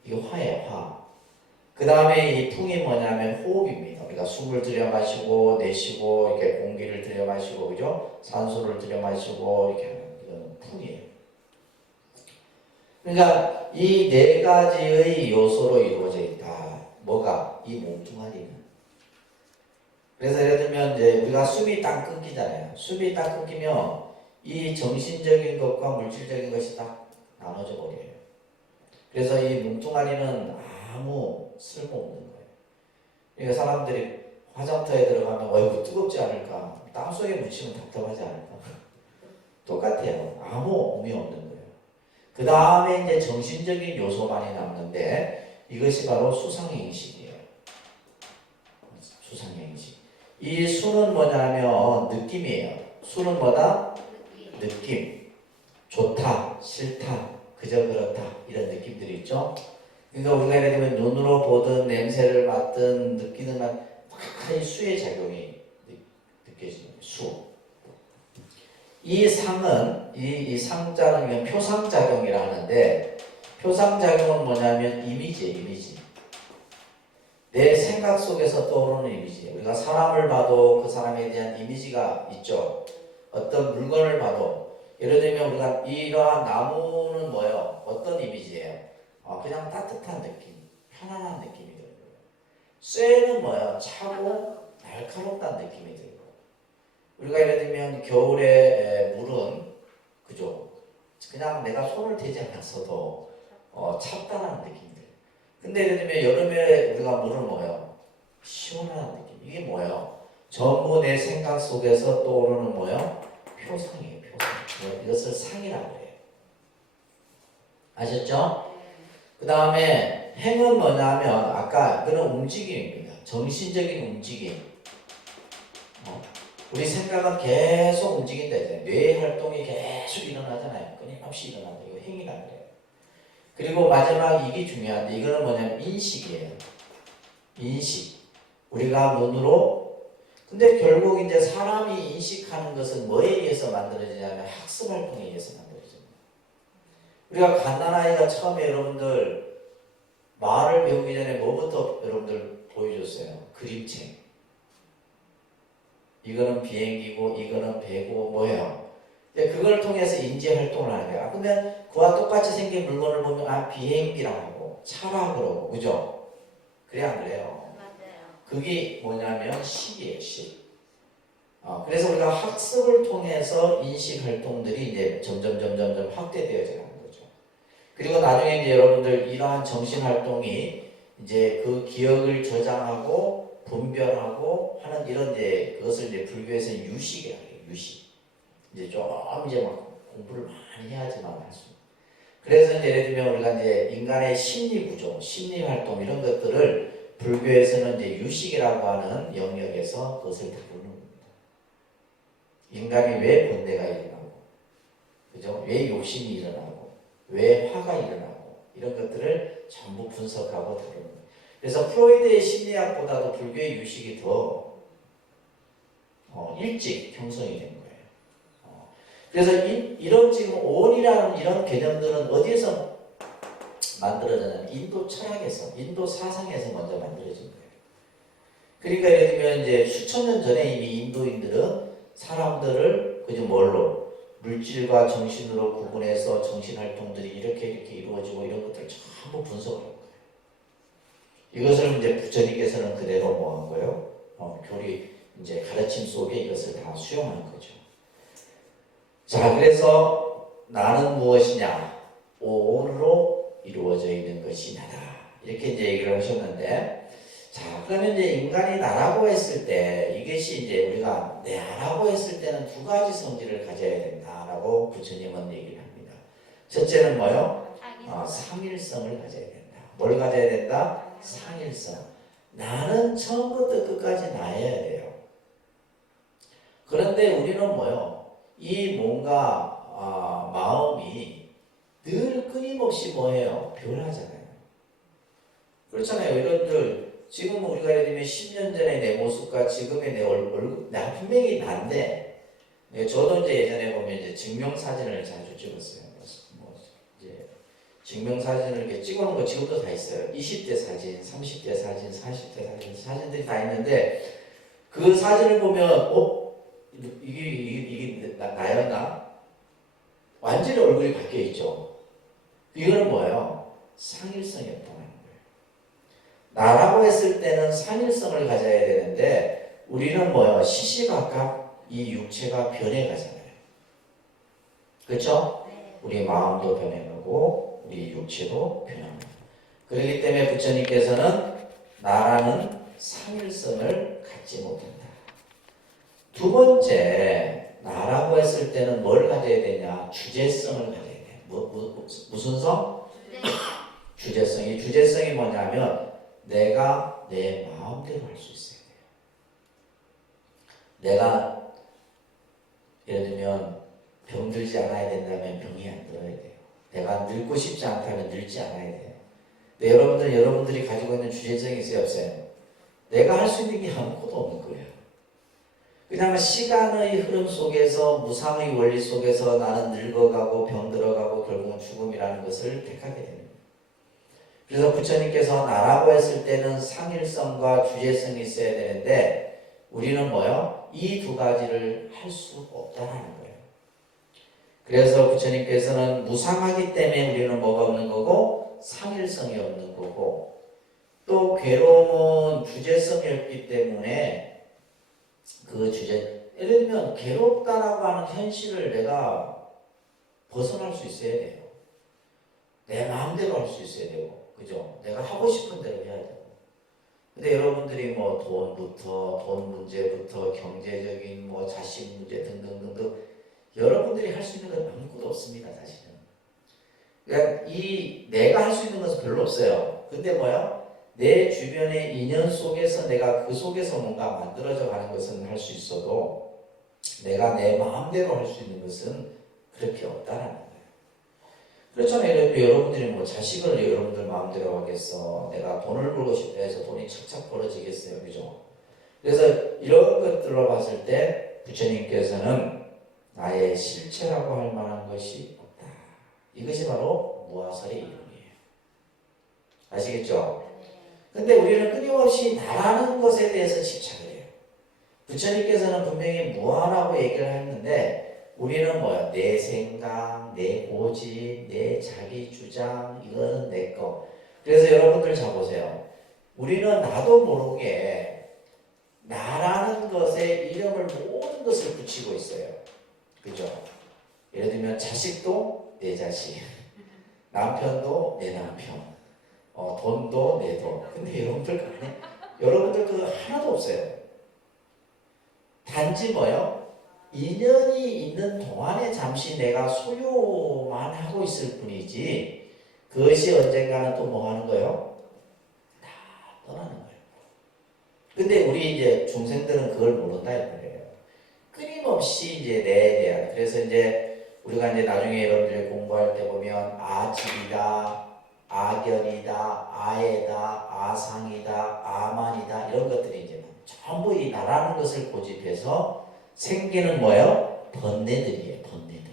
이게 화예요, 화. 그 다음에 이 풍이 뭐냐면 호흡입니다. 우리가 숨을 들여 마시고 내쉬고 이렇게 공기를 들여 마시고 그죠? 산소를 들여 마시고 이렇게 하는 이건 풍이에요. 그러니까 이 네 가지의 요소로 이루어져 있다. 뭐가? 이 몸뚱아리는. 그래서 예를 들면 이제 우리가 숨이 딱 끊기잖아요. 숨이 딱 끊기면 이 정신적인 것과 물질적인 것이 딱 나눠져 버려요. 그래서 이 몸뚱아리는 아무 쓸모없는 거예요. 그러니까 사람들이 화장터에 들어가면 어이구 뜨겁지 않을까? 땀속에 묻히면 답답하지 않을까? 똑같아요. 아무 의미 없는 거예요. 그 다음에 이제 정신적인 요소만이 남는데 이것이 바로 수상행식이에요. 수상행식. 이 수는 뭐냐면 느낌이에요. 수는 뭐다? 느낌. 좋다, 싫다, 그저 그렇다 이런 느낌들이 있죠. 그러니까 우리가 예를 들면 눈으로 보든 냄새를 맡든 느끼는 다 이 수의 작용이 느껴지는 수. 이 상은 이 상자는 표상작용이라 하는데 표상작용은 뭐냐면 이미지. 내 생각 속에서 떠오르는 이미지. 우리가 사람을 봐도 그 사람에 대한 이미지가 있죠. 어떤 물건을 봐도 예를 들면 우리가 이러한 나무는 뭐예요? 어떤 이미지예요? 그냥 따뜻한 느낌, 편안한 느낌이 들어요. 쇠는 뭐예요? 차고 날카롭다는 느낌이 들고. 우리가 예를 들면 겨울에 물은 그죠? 그냥 내가 손을 대지 않았어도 찹다는 느낌이 들어요. 근데 예를 들면 여름에 우리가 물은 뭐예요? 시원한 느낌. 이게 뭐예요? 전부 내 생각 속에서 떠오르는 뭐예요? 표상이에요. 표상. 이것을 상이라고 해요. 아셨죠? 그 다음에 행은 뭐냐면 아까 그런 움직임입니다. 정신적인 움직임. 우리 생각은 계속 움직인다 했잖아요. 뇌 활동이 계속 일어나잖아요. 끊임없이 일어난다. 이거 행위라 그래요. 그리고 마지막 이게 중요한데 이거는 뭐냐면 인식이에요. 인식. 우리가 눈으로 근데 결국 이제 사람이 인식하는 것은 뭐에 의해서 만들어지냐면 학습 활동에 의해서 만들어집니다. 우리가 갓난아이가 처음에 여러분들 말을 배우기 전에 뭐부터 여러분들 보여줬어요? 그림책. 이거는 비행기고 이거는 배고 뭐예요? 근데 그걸 통해서 인지 활동을 하는 거야. 그러면 그와 똑같이 생긴 물건을 보면 비행기라고 하고 차라 그러고 그죠? 그래 안 그래요? 맞아요. 그게 뭐냐면 식이에요, 식. 그래서 우리가 학습을 통해서 인식 활동들이 이제 점점 확대되어져 가는 거죠. 그리고 나중에 이제 여러분들 이러한 정신 활동이 이제 그 기억을 저장하고 분별하고 하는 이런 이제 그것을 이제 불교에서 유식이라고 해요. 유식. 이제 좀 이제 막 공부를 많이 해야지만 할 수. 그래서 이제 예를 들면 우리가 이제 인간의 심리 구조, 심리 활동 이런 것들을 불교에서는 이제 유식이라고 하는 영역에서 그것을 다루는 겁니다. 인간이 왜 번뇌가 일어나고, 그죠? 왜 욕심이 일어나고, 왜 화가 일어나고 이런 것들을 전부 분석하고 다루는 거예요. 그래서 프로이드의 심리학보다도 불교의 유식이 더 일찍 형성이 된 거예요. 그래서 이런 지금 오온이라는 이런 개념들은 어디에서 만들어졌냐면 인도 철학에서, 인도 사상에서 먼저 만들어진 거예요. 그러니까 예를 들면 이제 수천 년 전에 이미 인도인들은 사람들을 그저 뭘로 물질과 정신으로 구분해서 정신 활동들이 이렇게 이루어지고 이런 것들을 전부 분석을 한 거예요. 이것을 이제 부처님께서는 그대로 뭐 한 거예요? 교리 이제 가르침 속에 이것을 다 수용한 거죠. 자, 그래서 나는 무엇이냐? 오온으로 이루어져 있는 것이 나다. 이렇게 이제 얘기를 하셨는데, 자, 그러면 이제 인간이 나라고 했을 때 이것이 이제 우리가 나라고 했을 때는 두 가지 성질을 가져야 된다라고 부처님은 얘기를 합니다. 첫째는 뭐요? 상일성을 가져야 된다. 뭘 가져야 된다? 상일성. 나는 처음부터 끝까지 나여야 돼요. 그런데 우리는 뭐요? 이 뭔가 마음이 늘 끊임없이 뭐예요? 변하잖아요. 그렇잖아요. 여러분들 지금 우리가 예를 들면 10년 전의 내 모습과 지금의 내 얼굴, 나 분명히 난데, 저도 이제 예전에 보면 이제 증명사진을 자주 찍었어요. 이제 증명사진을 이렇게 찍어놓은 거 지금도 다 있어요. 20대 사진, 30대 사진, 40대 사진, 사진들이 다 있는데, 그 사진을 보면, 이게 나였나? 완전히 얼굴이 바뀌어 있죠. 이거는 뭐예요? 상일성이 없다는 거예요. 나라고 했을 때는 상일성을 가져야 되는데 우리는 뭐예요? 시시각각 이 육체가 변해가잖아요. 그렇죠? 네. 우리 마음도 변해가고 우리 육체도 변합니다. 그렇기 때문에 부처님께서는 나라는 상일성을 갖지 못한다. 두 번째, 나라고 했을 때는 뭘 가져야 되냐? 주제성을 가져야 돼. 무슨 성? 주제성. 이 주제성이 뭐냐면 내가 내 마음대로 할 수 있어야 돼요. 내가 예를 들면 병들지 않아야 된다면 병이 안 들어야 돼요. 내가 늙고 싶지 않다면 늙지 않아야 돼요. 근데 여러분들이 가지고 있는 주제성이 있어요, 없어요? 내가 할 수 있는 게 아무것도 없는 거예요. 그냥 시간의 흐름 속에서 무상의 원리 속에서 나는 늙어가고 병들어가고 결국은 죽음이라는 것을 택하게 됩니다. 그래서 부처님께서 나라고 했을 때는 상일성과 주제성이 있어야 되는데 우리는 뭐요? 이 두 가지를 할 수 없다는 거예요. 그래서 부처님께서는 무상하기 때문에 우리는 뭐가 없는 거고 상일성이 없는 거고, 또 괴로움은 주제성이 없기 때문에 그 주제, 예를 들면 괴롭다라고 하는 현실을 내가 벗어날 수 있어야 돼요. 내 마음대로 할 수 있어야 되고, 그죠? 내가 하고 싶은 대로 해야 되고. 근데 여러분들이 뭐 돈부터, 돈 문제부터, 경제적인 뭐 자식 문제 등등등등, 여러분들이 할 수 있는 건 아무것도 없습니다, 사실은. 그러니까 이 내가 할 수 있는 것은 별로 없어요. 근데 뭐야? 내 주변의 인연 속에서 내가 그 속에서 뭔가 만들어져 가는 것은 할 수 있어도 내가 내 마음대로 할 수 있는 것은 그렇게 없다라는 거예요. 그렇잖아요. 여러분들이 뭐 자식을 여러분들 마음대로 하겠어. 내가 돈을 벌고 싶다 해서 돈이 착착 벌어지겠어요. 그죠? 그래서 이런 것들로 봤을 때 부처님께서는 나의 실체라고 할 만한 것이 없다. 이것이 바로 무아설의 이름이에요. 아시겠죠? 근데 우리는 끊임없이 나라는 것에 대해서 집착을 해요. 부처님께서는 분명히 무아라고 얘기를 했는데 우리는 뭐야? 내 생각, 내 고집, 내 자기 주장, 이거는 내 거. 그래서 여러분들 잘 보세요. 우리는 나도 모르게 나라는 것에 이름을 모든 것을 붙이고 있어요. 그죠? 예를 들면 자식도 내 자식, 남편도 내 남편, 돈도 내 돈. 근데 여러분들 그거 하나도 없어요. 단지 뭐요? 인연이 있는 동안에 잠시 내가 소유만 하고 있을 뿐이지 그것이 언젠가는 또 뭐 하는 거예요? 다 떠나는 거예요. 근데 우리 이제 중생들은 그걸 모른다 이 말이에요. 끊임없이 이제 내에 대한, 그래서 이제 우리가 이제 나중에 여러분들이 공부할 때 보면 아집이다, 아견이다, 아애다, 아상이다, 아만이다 이런 것들이 이제 전부 이 나라는 것을 고집해서 생기는 뭐예요? 번뇌들이에요. 번뇌들.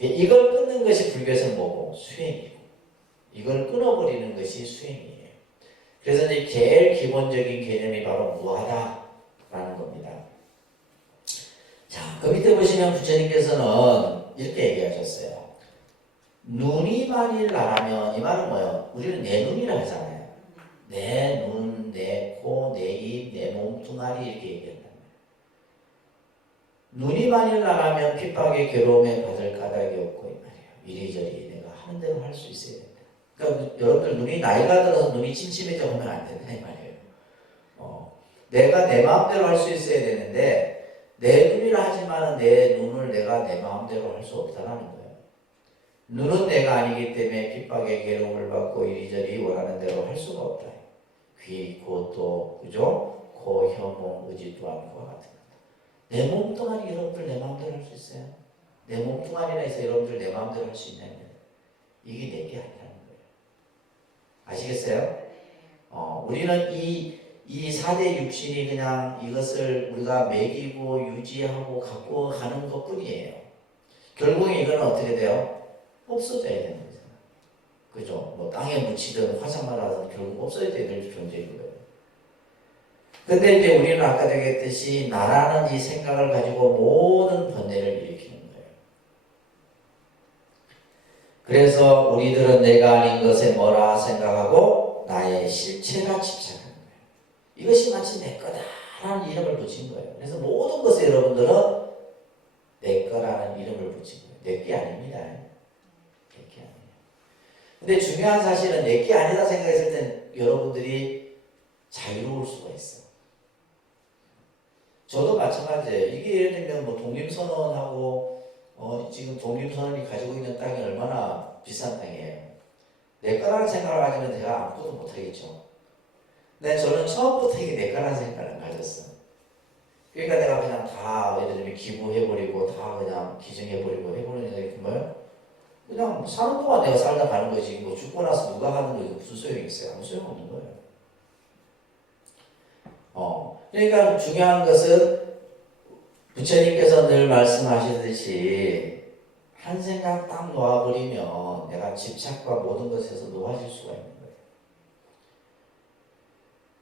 이걸 끊는 것이 불교에서는 뭐고? 수행이고. 이걸 끊어버리는 것이 수행이에요. 그래서 이제 제일 기본적인 개념이 바로 무하다라는 겁니다. 자, 그 밑에 보시면 부처님께서는 이렇게 얘기하셨어요. 눈이 만일 나라면, 이 말은 뭐예요? 우리는 내 눈이라 하잖아요. 내 눈, 내 코, 내 입, 내 몸뚱아리 이렇게 얘기한다. 눈이 만일 나라면 핍박에 괴로움에 받을 까닭이 없고 이 말이에요. 이리저리 내가 하는 대로 할 수 있어야 된다. 그러니까 여러분들 눈이 나이가 들어서 눈이 침침해져 보면 안 된다 이 말이에요. 내가 내 마음대로 할 수 있어야 되는데 내 눈이라 하지만 내 눈을 내가 내 마음대로 할 수 없다는 거예요. 눈은 내가 아니기 때문에 핍박에 괴로움을 받고 이리저리 원하는 대로 할 수가 없다. 귀, 코, 또 그죠? 코, 혀, 몸, 의지 또한 그와 같은 것. 내 몸뚱아리 여러분들 내 마음대로 할 수 있어요? 내 몸뚱아리나 해서 여러분들 내 마음대로 할 수 있냐면 이게 내게 아니라는 거예요. 아시겠어요? 우리는 이 4대 육신이 그냥 이것을 우리가 먹이고 유지하고 갖고 가는 것 뿐이에요. 결국에 이거는 어떻게 돼요? 없어져야 되는 거잖아요. 그죠? 뭐 땅에 묻히든 화상만 하든 결국 없어져야 될 존재인 거예요. 근데 이제 우리는 아까 얘기했듯이 나라는 이 생각을 가지고 모든 번뇌를 일으키는 거예요. 그래서 우리들은 내가 아닌 것에 뭐라 생각하고 나의 실체가 집착하는 거예요. 이것이 마치 내 거다라는 이름을 붙인 거예요. 그래서 모든 것에 여러분들은 내 거라는 이름을 붙인 거예요. 내 게 아닙니다. 내 게 아니에요. 근데 중요한 사실은 내 게 아니다 생각했을 땐 여러분들이 자유로울 수가 있어. 저도 마찬가지예요. 이게 예를 들면 뭐 독립선언하고 지금 독립선언이 가지고 있는 땅이 얼마나 비싼 땅이에요. 내 거라는 생각을 가지면 제가 아무것도 못하겠죠. 근데 저는 처음부터 이게 내 거라는 생각을 가졌어. 그러니까 내가 그냥 다 예를 들면 기부해버리고 다 그냥 기증해버리고 해버리는 게 뭐예요? 그냥 사는 동안 내가 살다 가는 거지. 뭐 죽고 나서 누가 하는 거 무슨 소용이 있어요? 아무 소용없는 거예요. 그러니까 중요한 것은 부처님께서 늘 말씀하시듯이 한 생각 딱 놓아버리면 내가 집착과 모든 것에서 놓아질 수가 있는 거예요.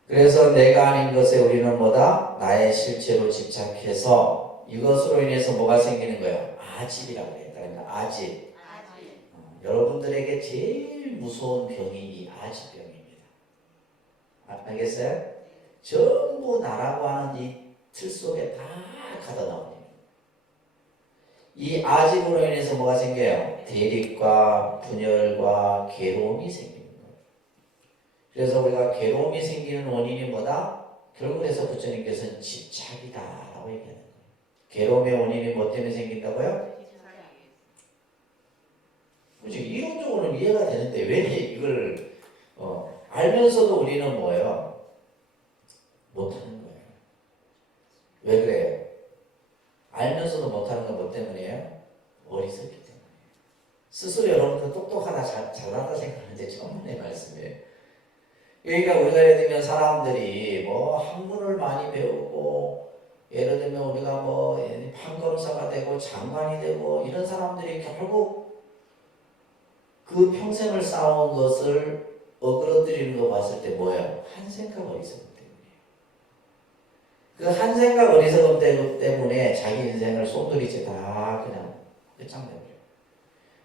그래서 내가 아닌 것에 우리는 뭐다? 나의 실체로 집착해서 이것으로 인해서 뭐가 생기는 거예요? 아집이라고 해요. 그러니까 아집. 여러분들에게 제일 무서운 병이 이 아집병입니다. 알겠어요? 전부 나라고 하는 이 틀 속에 다 가다 나옵니다. 이 아집으로 인해서 뭐가 생겨요? 대립과 분열과 괴로움이 생기는 거예요. 그래서 우리가 괴로움이 생기는 원인이 뭐다? 결국 그래서 부처님께서는 집착이다라고 얘기하는 거예요. 괴로움의 원인이 뭐 때문에 생긴다고요? 그렇죠. 이론적으로는 이해가 되는데 왜 이걸 알면서도 우리는 뭐예요? 못하는 거예요. 왜 그래요? 알면서도 못하는 건 뭐 때문이에요? 어리석기 때문이에요. 스스로 여러분들 똑똑하다 잘하다 생각하는데 천만의 말씀이에요. 그러니까 우리가 예를 들면 사람들이 뭐 학문을 많이 배우고 예를 들면 우리가 뭐 판검사가 되고 장관이 되고 이런 사람들이 결국 그 평생을 쌓아온 것을 어그러뜨리는 거 봤을 때 뭐예요? 한생각 어리석음 때문이에요. 그 한생각 어리석음 때문에 자기 인생을 쏜돌이째 다 그냥 끝장내버려요.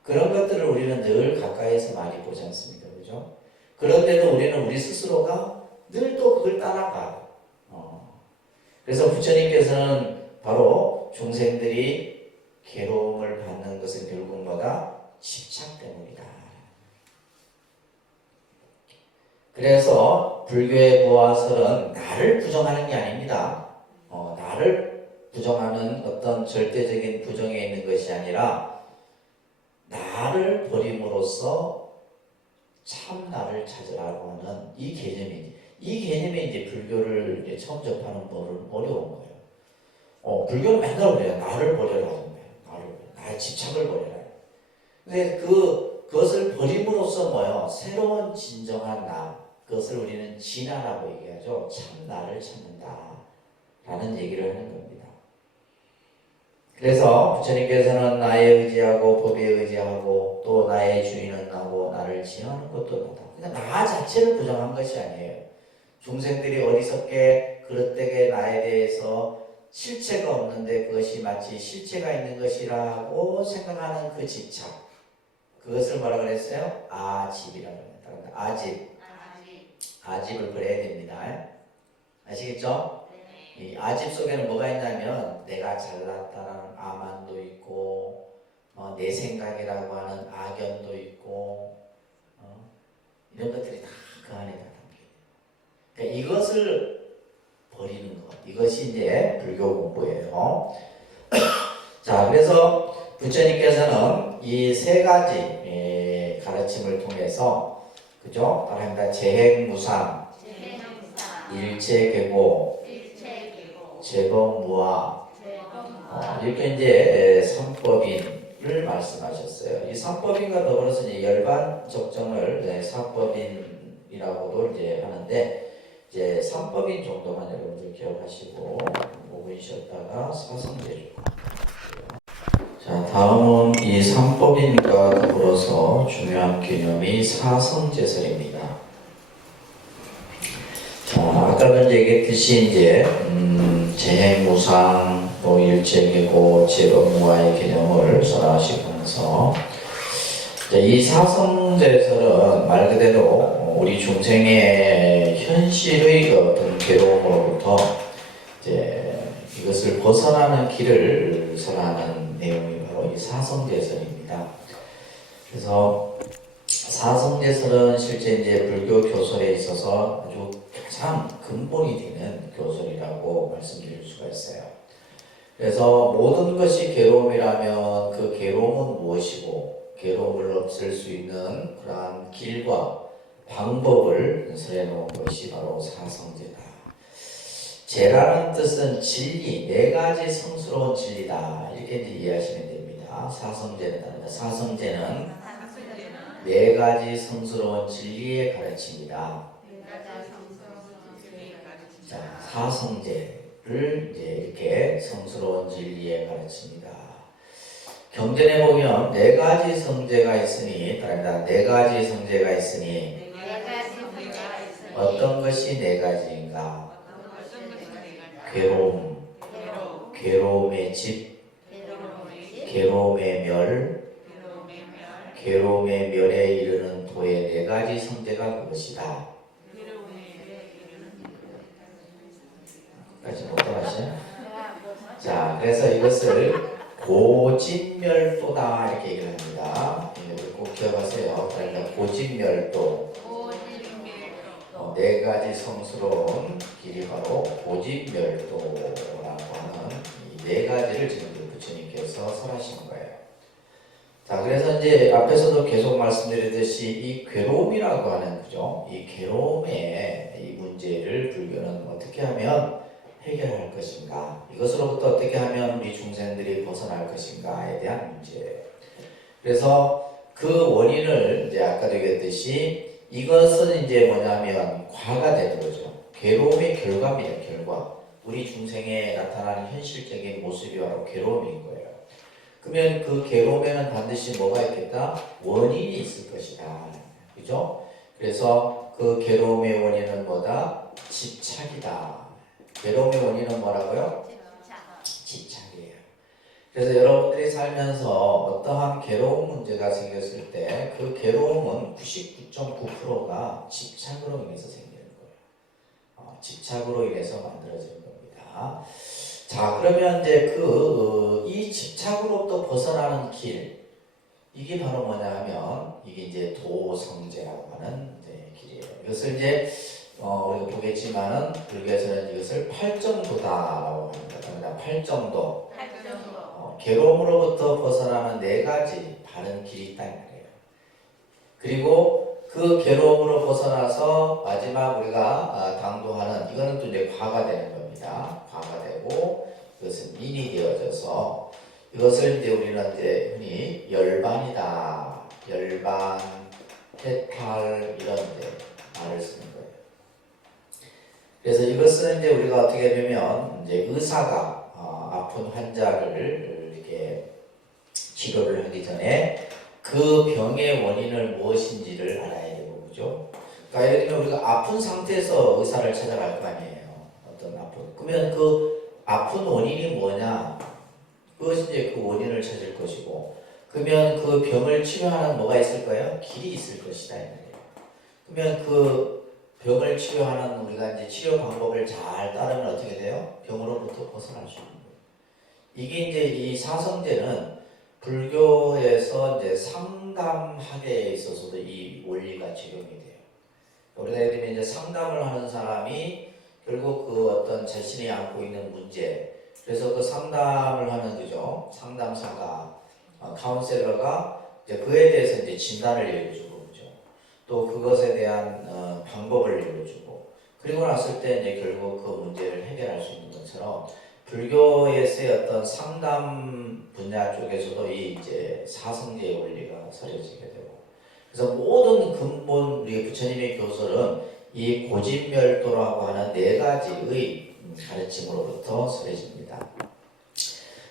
그런 것들을 우리는 늘 가까이에서 많이 보지 않습니까? 그죠? 그런데도 우리는 우리 스스로가 늘 또 그걸 따라가요. 그래서 부처님께서는 바로 중생들이 괴로움을 받는 것은 결국 뭐다? 집착 때문이다. 그래서 불교의 부화설은 나를 부정하는 게 아닙니다. 나를 부정하는 어떤 절대적인 부정에 있는 것이 아니라 나를 버림으로써 참 나를 찾으라고 하는 이 개념이 이제 불교를 이제 처음 접하는 분은 어려운 거예요. 불교는 맨날 그래요. 나를 버려라 하는 거예요. 나의 집착을 버려라. 근데 그것을 버림으로써 뭐요? 새로운 진정한 나, 그것을 우리는 진화라고 얘기하죠. 참 나를 찾는다 라는 얘기를 하는 겁니다. 그래서 부처님께서는 나에 의지하고 법에 의지하고 또 나의 주인은 나고 나를 지하는 것도 나다. 그러니까 나 자체를 부정한 것이 아니에요. 중생들이 어리석게 그릇되게 나에 대해서 실체가 없는데 그것이 마치 실체가 있는 것이라고 생각하는 그 집착, 그것을 뭐라 그랬어요? 아집이라고 합니다. 아집을 버려야 됩니다. 아시겠죠? 이 아집 속에는 뭐가 있냐면 내가 잘났다는 아만도 있고 내 생각이라고 하는 악연도 있고 이런 것들이 다 그 안에 다 담겨요. 그러니까 이것을 버리는 것, 이것이 이제 불교 공부예요. 자, 그래서 부처님께서는 이 세 가지 가르침을 통해서 그죠? 따라합니다. 재행무상, 일체계고, 재범무아, 이렇게 이제 삼법인을 말씀하셨어요. 이 삼법인과 더불어서 이제 열반 적정을 사법인이라고도 이제 하는데 이제 삼법인 정도만 여러분들 기억하시고 5분 쉬었다가 사성제조. 자, 다음은 이 삼법인과 더불어서 중요한 개념이 사성제설입니다. 자, 아까도 얘기했듯이 이제 재행무상, 또 일체계고, 재범무아의 개념을 설하시면서 이 사성제설은 말 그대로 우리 중생의 현실의 어떤 괴로움으로부터 이제 이것을 벗어나는 길을 설하는 내용이 바로 이 사성제설입니다. 그래서 사성제설은 실제 이제 불교 교설에 있어서 아주 가장 근본이 되는 교설이라고 말씀드릴 수가 있어요. 그래서 모든 것이 괴로움이라면 그 괴로움은 무엇이고 괴로움을 없앨 수 있는 그러한 길과 방법을 설해 놓은 것이 바로 사성제다. 제라는 뜻은 진리, 네 가지 성스러운 진리다. 이렇게 이제 이해하시면 됩니다. 사성제는 네 가지 성스러운 진리의 가르침이다. 자, 사성제를 이제 이렇게 성스러운 진리의 가르침이다. 경전에 보면 네 가지 성제가 있으니, 따릅니다. 네 가지 성제가 있으니, 어떤 것이 네 가지인가? 괴로움, 괴로움의 집, 괴로움의 멸, 괴로움의 멸에 이르는 도의 네 가지 성제가 그것이다. 까지 못 따라하시죠? 자, 그래서 이것을 고진멸도다 이렇게 얘기를 합니다. 이걸 꼭 기억하세요. 그러니까 고진멸도, 네 가지 성스러운 길이 바로 고진멸도라고 하는 이 네 가지를 지금 부처님께서 설하신 거예요. 자, 그래서 이제 앞에서도 계속 말씀드렸듯이 이 괴로움이라고 하는 그죠? 이 괴로움의 이 문제를 불교는 어떻게 하면 해결할 것인가? 이것으로부터 어떻게 하면 우리 중생들이 벗어날 것인가에 대한 문제예요. 그래서 그 원인을 이제 아까도 얘기했듯이 이것은 이제 뭐냐면 과가 되는 거죠. 괴로움의 결과입니다. 결과. 우리 중생에 나타나는 현실적인 모습이 바로 괴로움인 거예요. 그러면 그 괴로움에는 반드시 뭐가 있겠다? 원인이 있을 것이다. 그죠? 그래서 그 괴로움의 원인은 뭐다? 집착이다. 괴로움의 원인은 뭐라고요? 집착이에요. 그래서 여러분들이 살면서 어떠한 괴로운 문제가 생겼을 때 그 괴로움은 99.9%가 집착으로 인해서 생기는 거예요. 집착으로 인해서 만들어지는 겁니다. 자, 그러면 이제 이 집착으로부터 벗어나는 길, 이게 바로 뭐냐 하면 이게 이제 도성제라고 하는 길이에요. 이것을 이제 우리가 보겠지만은 불교에서는 이것을 팔정도다라고 합니다. 팔정도. 괴로움으로부터 벗어나는 네 가지 바른 길이 있다는 거예요. 그리고 그 괴로움으로 벗어나서 마지막 우리가 당도하는 이거는 또 이제 과가 되는 겁니다. 과가 되고 이것은 인이 되어져서 이것을 이제 우리는 이제 흔히 열반이다, 열반, 해탈 이런 데 말을 쓰는 거예요. 그래서 이것은 이제 우리가 어떻게 보면 이제 의사가 아픈 환자를 이렇게 치료를 하기 전에 그 병의 원인을 무엇인지를 알아야 되고, 그죠? 그러니까 예를 들면 우리가 아픈 상태에서 의사를 찾아갈 거 아니에요. 어떤 아픈. 그러면 그 아픈 원인이 뭐냐? 그것이 이제 그 원인을 찾을 것이고, 그러면 그 병을 치료하는 뭐가 있을 거예요? 길이 있을 것이다. 이 말이에요. 그러면 그 병을 치료하는 우리가 이제 치료 방법을 잘 따르면 어떻게 돼요? 병으로부터 벗어날 수 있는 거예요. 이게 이제 이 사성제는 불교에서 이제 상담학에 있어서도 이 원리가 적용이 돼요. 우리가 예를 들면 이제 상담을 하는 사람이 결국 그 어떤 자신이 안고 있는 문제, 그래서 그 상담을 하는 그죠? 상담사가 카운셀러가 이제 그에 대해서 이제 진단을 내려주고, 그죠? 또 그것에 대한 방법을 내려주고, 그리고 났을 때 이제 결국 그 문제를 해결할 수 있는 것처럼 불교에서의 어떤 상담 분야 쪽에서도 이 이제 사성제의 원리가 서려지게 되고, 그래서 모든 근본 우리 부처님의 교설은 이 고진멸도라고 하는 네 가지의 가르침으로부터 서려집니다.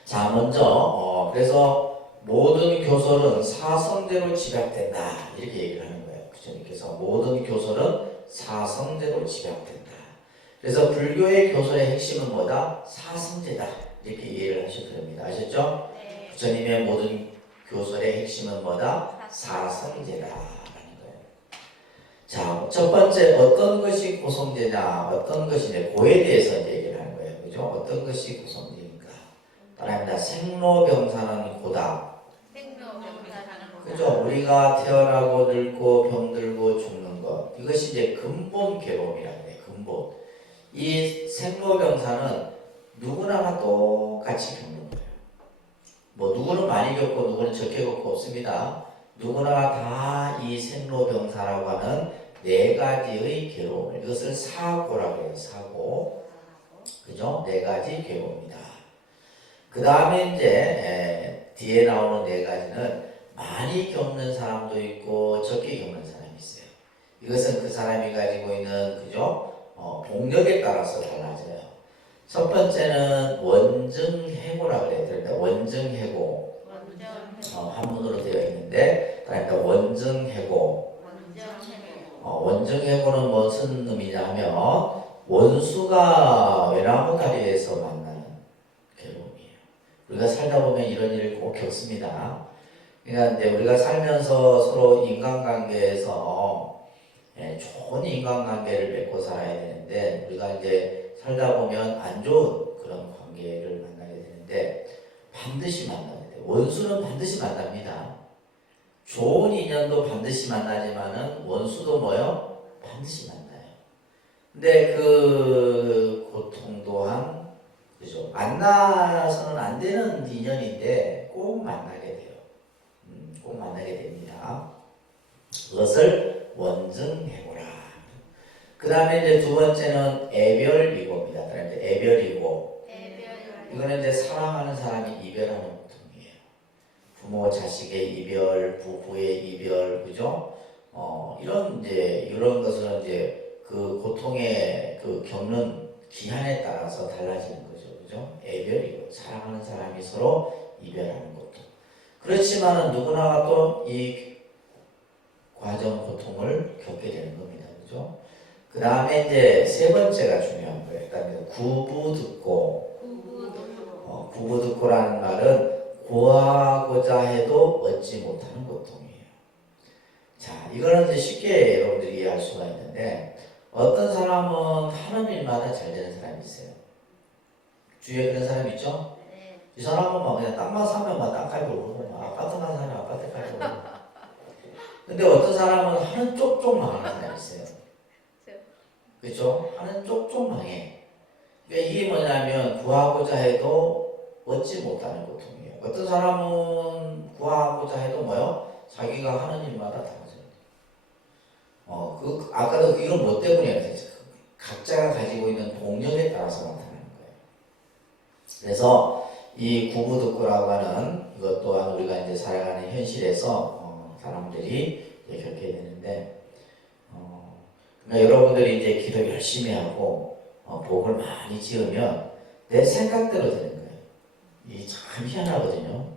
자, 먼저 그래서 모든 교설은 사성제로 집약된다 이렇게 얘기를 하는 거예요. 부처님께서 모든 교설은 사성제로 집약된다. 그래서 불교의 교설의 핵심은 뭐다? 사성제다. 이렇게 이해를 하셔도 됩니다. 아셨죠? 네. 부처님의 모든 교설의 핵심은 뭐다? 사성제다. 라는 거예요. 자, 첫 번째 어떤 것이 고성제냐, 어떤 것이 이제 고에 대해서 이제 얘기를 하는 거예요. 그죠? 어떤 것이 고성제입니까? 따라합니다. 생로병사는 고다. 그죠? 우리가 태어나고 늙고 병들고 죽는 것. 이것이 이제 근본 괴로움이라는 거예요. 근본. 이 생로병사는 누구나 다 똑같이 겪는 거예요. 뭐 누구는 많이 겪고 누구는 적게 겪고 없습니다. 누구나 다 이 생로병사라고 하는 네 가지의 괴로움, 이것을 사고라고 해요. 사고. 그죠? 네 가지 괴로움이다. 그 다음에 이제 뒤에 나오는 네 가지는 많이 겪는 사람도 있고 적게 겪는 사람이 있어요. 이것은 그 사람이 가지고 있는 그죠? 복력에 따라서 달라져요. 첫 번째는 원증해고라고 해야 됩니다. 원증해고. 한문으로 되어 있는데, 그러니까 원증해고. 원증해고는 무슨 의미냐 하면 원수가 외나무 다리에서 만나는 괴로움이에요. 우리가 살다 보면 이런 일을 꼭 겪습니다. 그러니까 이제 우리가 살면서 서로 인간관계에서 좋은 인간관계를 맺고 살아야 되는데 우리가 이제 살다 보면 안 좋은 그런 관계를 만나게 되는데 반드시 만나게 돼요. 원수는 반드시 만납니다. 좋은 인연도 반드시 만나지만은 원수도 뭐요? 반드시 만나요. 근데 그 고통 또한 그죠? 만나서는 안 되는 인연인데 꼭 만나게 돼요. 꼭 만나게 됩니다. 그것을 원증해보라. 그 다음에 이제 두 번째는 애별이고입니다. 그런데 애별이고, 이거는 이제 사랑하는 사람이 이별하는 고통이에요. 부모 자식의 이별, 부부의 이별, 그죠? 이런 것은 이제 그 고통의 그 겪는 기한에 따라서 달라지는 거죠, 그죠? 애별이고, 사랑하는 사람이 서로 이별하는 고통. 그렇지만은 누구나가 또 이 과정 고통을 겪게 되는 겁니다. 그죠? 그 다음에 이제 세 번째가 중요한 거예요. 그러니까 구부듣고. 구부듣고라는 말은 구하고자 해도 얻지 못하는 고통이에요. 자, 이거는 이제 쉽게 여러분들이 이해할 수가 있는데 어떤 사람은 하는 일마다 잘 되는 사람이 있어요. 주위에 그런 사람 있죠? 이 사람은 막 그냥 땅만 사면 막 땅값이 오르고 막 아파트만 사면 아파트값이 오르고. 근데 어떤 사람은 하는 쪽쪽 망하는 사람이 있어요. 그렇죠? 하는 쪽쪽 망해. 그러니까 이게 뭐냐면 구하고자 해도 얻지 못하는 고통이에요. 어떤 사람은 구하고자 해도 뭐요? 자기가 하는 일마다 다 맞아요. 아까도 이건 뭐 때문이에요? 각자가 가지고 있는 동력에 따라서 나타나는 거예요. 그래서 이 구부득고라고 하는 이것 또한 우리가 이제 살아가는 현실에서 사람들이 겪게 되는데, 그러니까 여러분들이 이제 기도 열심히 하고 복을 많이 지으면 내 생각대로 되는 거예요. 이 참 희한하거든요.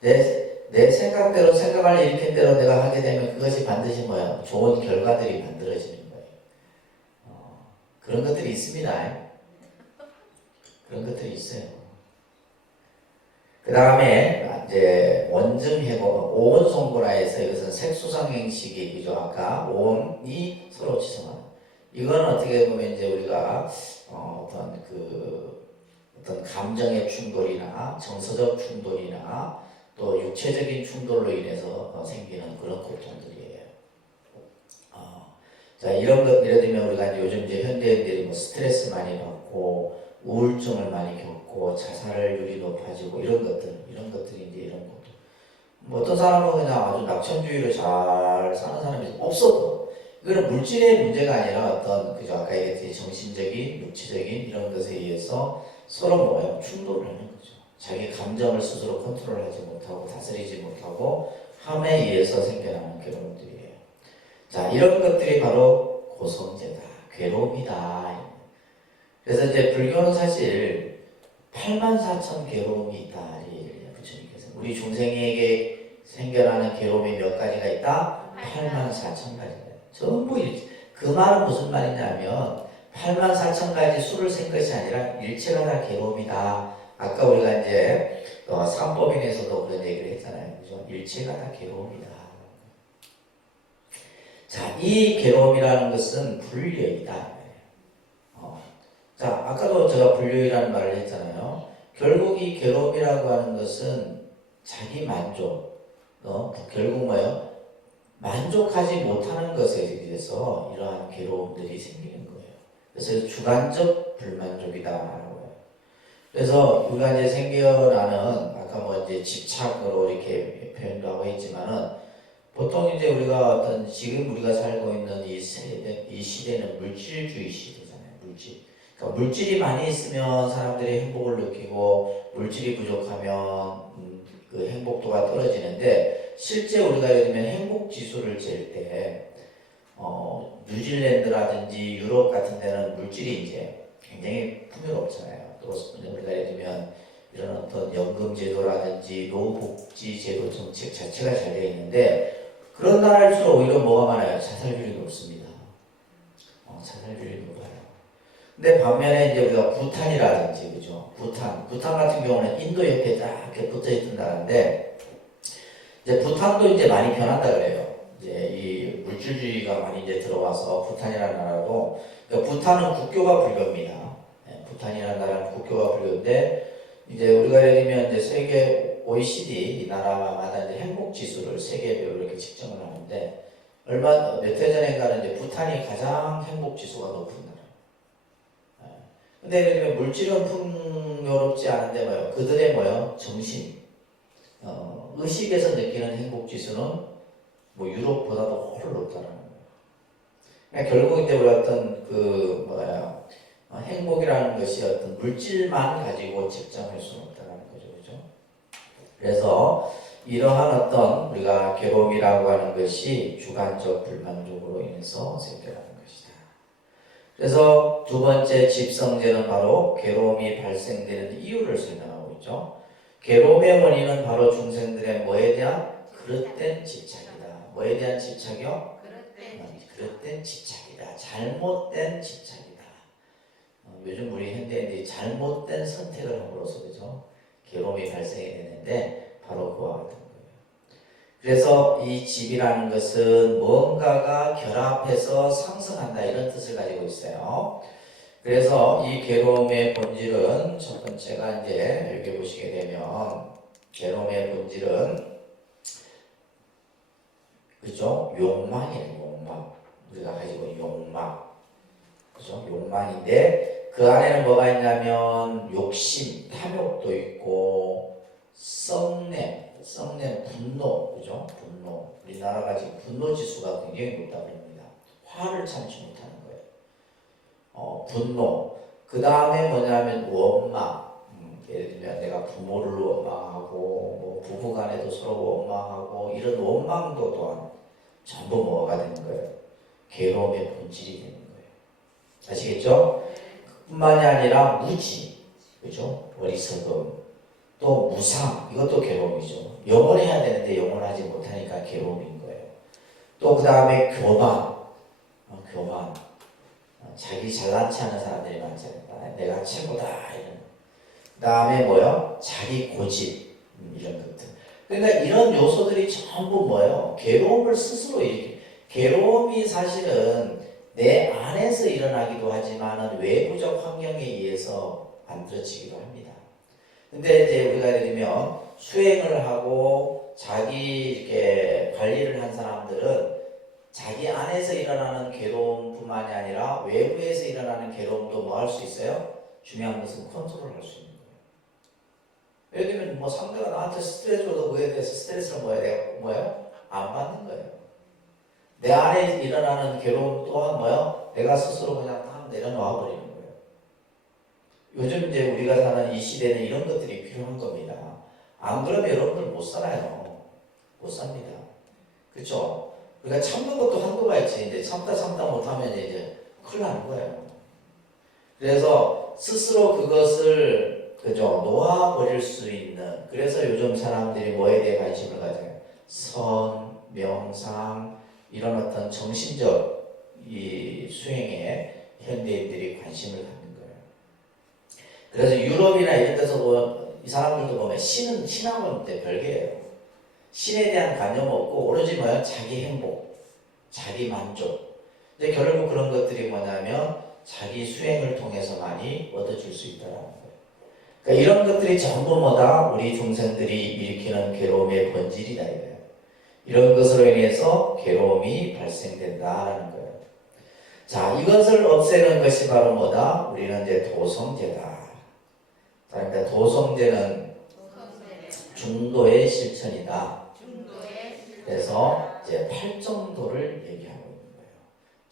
내 생각대로 생각할 일편대로 내가 하게 되면 그것이 반드시 뭐야? 좋은 결과들이 만들어지는 거예요. 그런 것들이 있습니다. 그런 것들이 있어요. 그 다음에 이제 원증해고 오온송고라해서 이것은 색소상행식이 그죠? 아까 오온이 서로 지성하는. 이건 어떻게 보면 이제 우리가 어떤 감정의 충돌이나 정서적 충돌이나 또 육체적인 충돌로 인해서 생기는 그런 고통들이에요. 자, 이런 것 예를 들면 우리가 이제 요즘 이제 현대인들이 뭐 스트레스 많이 받고 우울증을 많이 겪고 자살률이 높아지고 이런 것들이 이제 이런 것도. 뭐 어떤 사람은 그냥 아주 낙천주의로 잘 사는 사람이 없어도 이거는 물질의 문제가 아니라 어떤 그죠 아까 얘기했듯이 정신적인, 육체적인 이런 것에 의해서 서로 뭐예요? 충돌을 하는 거죠. 자기 감정을 스스로 컨트롤하지 못하고 다스리지 못하고 함에 의해서 생겨나는 괴로움들이에요. 자, 이런 것들이 바로 고성제다, 괴로움이다. 그래서 이제 불교는 사실 84,000 괴로움이 있다. 부처님께서 우리 중생에게 생겨나는 괴로움이 몇 가지가 있다? 84,000가지가. 전부 그 말은 무슨 말이냐면 84,000가지 수를 센 것이 아니라 일체가 다 괴로움이다. 아까 우리가 이제 삼법인에서도 그런 얘기를 했잖아요. 그죠? 일체가 다 괴로움이다. 자, 이 괴로움이라는 것은 불려이다. 자, 아까도 제가 불려이라는 말을 했잖아요. 결국 이 괴로움이라고 하는 것은 자기 만족, 결국 뭐예요? 만족하지 못하는 것에 의해서 이러한 괴로움들이 생기는 거예요. 그래서 주관적 불만족이다라고 해요. 그래서 우리가 이제 생겨나는 아까 뭐 이제 집착으로 이렇게 표현도 하고 있지만은 보통 이제 우리가 지금 우리가 살고 있는 이 시대는 물질주의 시대잖아요. 그러니까 물질이 많이 있으면 사람들이 행복을 느끼고 물질이 부족하면 그 행복도가 떨어지는데 실제 우리가 예를 들면 행복 지수를 잴 때 뉴질랜드라든지 유럽 같은 데는 물질이 이제 굉장히 풍요롭잖아요. 또 우리가 예를 들면 이런 어떤 연금 제도라든지 노후복지 제도 정책 자체가 잘 되어 있는데 그런 나라일수록 오히려 뭐가 많아요? 자살률이 높습니다. 자살률이 높아요. 근데 반면에 이제 우리가 부탄이라든지, 그죠? 부탄 같은 경우는 인도 옆에 딱 이렇게 붙어 있던다는데, 이제 부탄도 이제 많이 변한다 그래요. 이제 이 물질주의가 많이 이제 들어와서 부탄이라는 나라도, 그러니까 부탄은 국교가 불교입니다. 예, 부탄이라는 나라는 국교가 불교인데, 이제 우리가 예를 들면 이제 세계 OECD 이 나라마다 이제 행복 지수를 세계별로 이렇게 측정을 하는데, 몇 해 전인가는 이제 부탄이 가장 행복 지수가 높은 나라. 근데 예를 들면 물질은 풍요롭지 않은데 뭐요? 그들의 뭐요? 정신, 의식에서 느끼는 행복 지수는 뭐 유럽보다도 훨씬 높다는 거예요. 그러니까 결국 이제 우리 어떤 그 뭐야 행복이라는 것이 어떤 물질만 가지고 측정할 수는 없다는 거죠, 그죠? 그래서 이러한 어떤 우리가 괴로움이라고 하는 것이 주관적 불만족으로 인해서 생겨나는 것이다. 그래서 두 번째 집성제는 바로 괴로움이 발생되는 이유를 설명하고 있죠. 괴로움의 원인은 바로 중생들의 뭐에 대한 그릇된 집착이다. 뭐에 대한 집착이요? 그릇된 집착이다. 잘못된 집착이다. 요즘 우리 현대인들이 잘못된 선택을 함으로써 그죠? 괴로움이 발생이 되는데 바로 그와 같은 거예요. 그래서 이 집이라는 것은 뭔가가 결합해서 상승한다 이런 뜻을 가지고 있어요. 그래서 이 괴로움의 본질은 첫 번째가 이제 이렇게 보시게 되면 괴로움의 본질은 그죠? 욕망이에요. 욕망. 우리가 가지고 있는 욕망. 그죠? 욕망인데 그 안에는 뭐가 있냐면 욕심, 탐욕도 있고 썩냄, 분노, 그죠? 분노. 우리나라가 지금 분노 지수가 굉장히 높다고 합니다. 화를 참지 못하는 거예요. 분노. 그 다음에 뭐냐면 원망. 예를 들면 내가 부모를 원망하고, 뭐 부부간에도 서로 원망하고, 이런 원망도 또한 전부 뭐가 되는 거예요? 괴로움의 본질이 되는 거예요. 아시겠죠? 뿐만이 아니라 무지, 그죠? 어리석음, 또 무상, 이것도 괴로움이죠. 영원해야 되는데 영원하지 못하니까 괴로움인 거예요. 또 그 다음에 교만, 자기 잘난 체 하는 사람들이 많잖아요. 내가 최고다 이런. 그 다음에 뭐요? 자기 고집 이런 것들. 그러니까 이런 요소들이 전부 뭐예요? 괴로움을 스스로 일으키. 괴로움이 사실은 내 안에서 일어나기도 하지만은 외부적 환경에 의해서 만들어지기도 합니다. 근데 이제 우리가 예를 들면 수행을 하고 자기 이렇게 관리를 한 사람들은 자기 안에서 일어나는 괴로움뿐만이 아니라 외부에서 일어나는 괴로움도 뭐 할 수 있어요? 중요한 것은 컨트롤할 수 있는 거예요. 예를 들면 뭐 상대가 나한테 스트레스 줘도 그에 대해서 스트레스를 뭐예요? 안 받는 거예요. 내 안에 일어나는 괴로움 또한 뭐예요? 내가 스스로 그냥 딱 내려놔 버리는 거예요. 요즘 이제 우리가 사는 이 시대는 이런 것들이 필요한 겁니다. 안 그러면 여러분들 못 살아요. 못 삽니다. 그렇죠? 우리가 참는 것도 한도가 있지. 이제 참다 못하면 이제 큰일 나는 거예요. 그래서 스스로 그것을 그죠 놓아버릴 수 있는. 그래서 요즘 사람들이 뭐에 대해 관심을 가져요? 선, 명상 이런 어떤 정신적 이 수행에 현대인들이 관심을 갖는 거예요. 그래서 유럽이나 이런 데서 이 사람들도 보면 신앙은 별개예요. 신에 대한 관념 없고 오로지 뭐야? 자기 행복, 자기 만족. 근데 결국 그런 것들이 뭐냐면 자기 수행을 통해서만이 얻어질 수 있다는 거예요. 그러니까 이런 것들이 전부 뭐다? 우리 중생들이 일으키는 괴로움의 본질이다 이거예요. 이런 것으로 인해서 괴로움이 발생된다라는 거예요. 자, 이것을 없애는 것이 바로 뭐다? 우리는 이제 도성제다. 그러니까 도성제는 중도의 실천이다. 그래서 이제 8정도를 얘기하고 있는 거예요.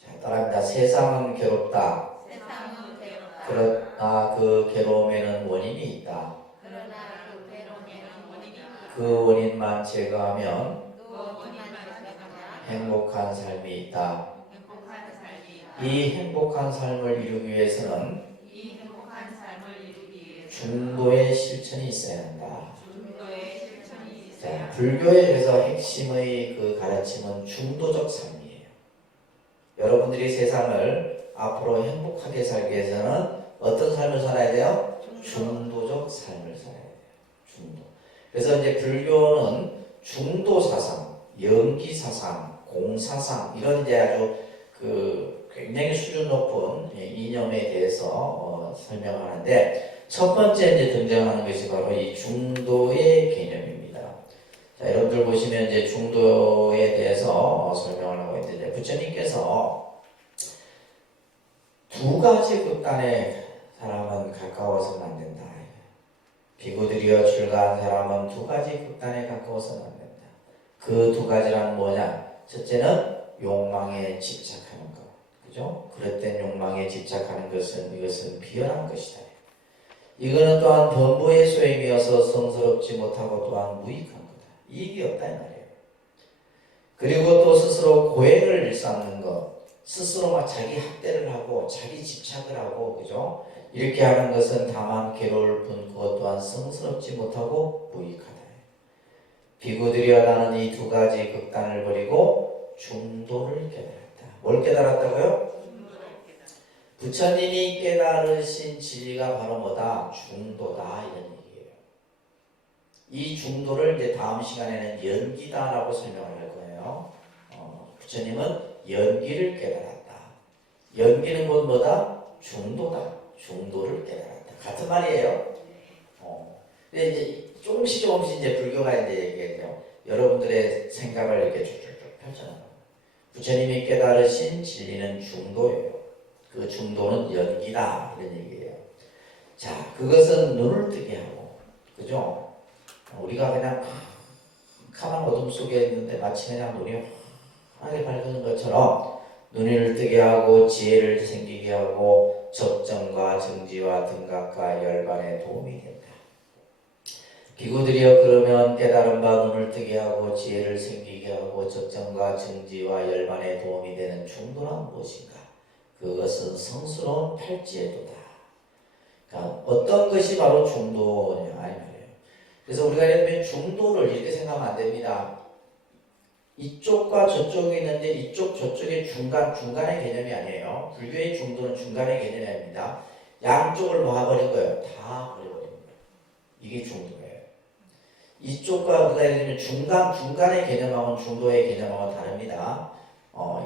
자, 따라합니다. 세상은 괴롭다. 그러나 그 괴로움에는 원인이 있다. 그 원인만 제거하면 행복한 삶이 있다. 이 행복한 삶을 이루기 위해서는 중도의 실천이 있어야 한다. 자, 불교에서 핵심의 그 가르침은 중도적 삶이에요. 여러분들이 세상을 앞으로 행복하게 살기 위해서는 어떤 삶을 살아야 돼요? 중도적 삶을 살아야 돼요. 중도. 그래서 이제 불교는 중도 사상, 영기 사상, 공사상 이런 이제 아주 그 굉장히 수준 높은 이념에 대해서 설명하는데 첫 번째 이제 등장하는 것이 바로 이 중도의 개념입니다. 자, 여러분들 보시면 이제 중도에 대해서 설명을 하고 있는데 부처님께서 두 가지 극단의 사람은 가까워서는 안 된다. 비구들이여 출가한 사람은 두 가지 극단에 가까워서는 안 된다. 그 두 가지란 뭐냐? 첫째는 욕망에 집착하는 것. 그죠? 그릇된 욕망에 집착하는 것은 이것은 비열한 것이다. 이거는 또한 범부의 소임이어서 성스럽지 못하고 또한 무익한 거다. 이익이 없다 이 말이에요. 그리고 또 스스로 고행을 일삼는 것. 스스로 막 자기 학대를 하고 자기 집착을 하고 그죠? 이렇게 하는 것은 다만 괴로울 뿐 그것 또한 성스럽지 못하고 무익하다. 비구들이여 나는 이 두 가지 극단을 버리고 중도를 깨달았다. 뭘 깨달았다고요? 부처님이 깨달으신 진리가 바로 뭐다? 중도다 이런 얘기예요. 이 중도를 이제 다음 시간에는 연기다라고 설명을 할 거예요. 부처님은 연기를 깨달았다. 연기는 곧 뭐다? 중도다. 중도를 깨달았다. 같은 말이에요. 근데 이제 조금씩 이제 불교가 이제 얘기해요. 여러분들의 생각을 이렇게 쭉쭉쭉 펼쳐나가요. 부처님이 깨달으신 진리는 중도예요. 그 중도는 연기다 이런 얘기예요. 자, 그것은 눈을 뜨게 하고, 그죠? 우리가 그냥 까만 어둠 속에 있는데 마치 그냥 눈이 환하게 밝은 것처럼 눈을 뜨게 하고 지혜를 생기게 하고 적정과 정지와 등각과 열반에 도움이 된다. 비구들이여 그러면 깨달은 바 눈을 뜨게 하고 지혜를 생기게 하고 적정과 정지와 열반에 도움이 되는 중도란 무엇인가? 그것은 성스러운 팔지의 도다. 그러니까 어떤 것이 바로 중도냐 이 말이에요. 그래서 우리가 예를 들면 중도를 이렇게 생각하면 안 됩니다. 이쪽과 저쪽이 있는데 이쪽 저쪽의 중간의 개념이 아니에요. 불교의 중도는 중간의 개념이 아닙니다. 양쪽을 봐버린 거예요. 다 버려버린 거예요. 이게 중도예요. 이쪽과 우리가 예를 들면 중간의 개념하고는 중도의 개념하고는 다릅니다.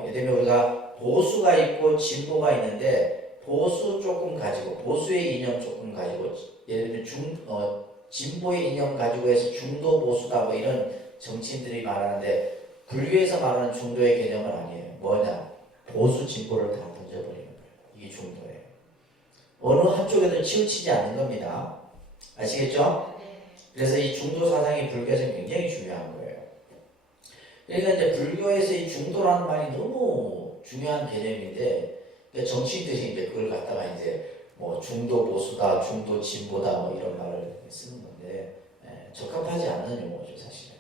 예를 들면 우리가 보수가 있고 진보가 있는데 보수 조금 가지고 보수의 이념 조금 가지고 예를 들면 진보의 이념 가지고 해서 중도 보수다 뭐 이런 정치인들이 말하는데 불교에서 말하는 중도의 개념은 아니에요. 뭐냐? 보수 진보를 다 던져버리는 거예요. 이게 중도예요. 어느 한쪽에도 치우치지 않는 겁니다. 아시겠죠? 그래서 이 중도 사상이 불교에서 굉장히 중요한 거예요. 그러니까 이제 불교에서 이 중도라는 말이 너무 중요한 개념인데 정치인들이 이제 그걸 갖다가 이제 뭐 중도 보수다, 중도 진보다 뭐 이런 말을 쓰는 건데 적합하지 않는 용어죠 사실은.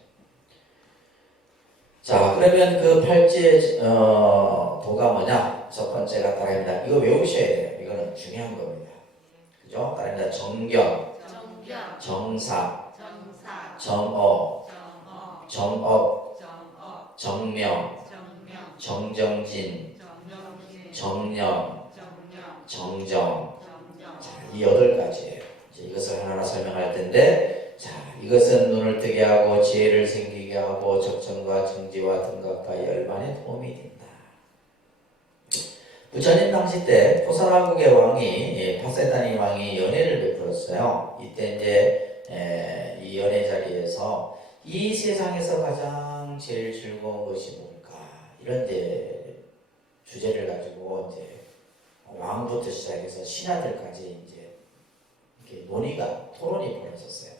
자, 그러면 그 팔지의 도가 뭐냐? 첫 번째가 따라합니다. 이거 외우셔야 돼요. 이거는 중요한 겁니다. 그죠? 따라합니다. 정경, 정사, 정어, 정업, 정명, 정정진, 정령, 정정. 자, 이 8가지예요. 이것을 하나하나 설명할 텐데, 자, 이것은 눈을 뜨게 하고 지혜를 생기게 하고 적정과 정지와 등각과 열반에 도움이 된다. 부처님 당시 때 포사라국의 왕이 파세다니 왕이 연회를 베풀었어요. 이때 이제 이 연회 자리에서 이 세상에서 가장 제일 즐거운 것이 뭘까? 이런 이제 주제를 가지고 이제 왕부터 시작해서 신하들까지 이제 이렇게 토론이 벌어졌어요.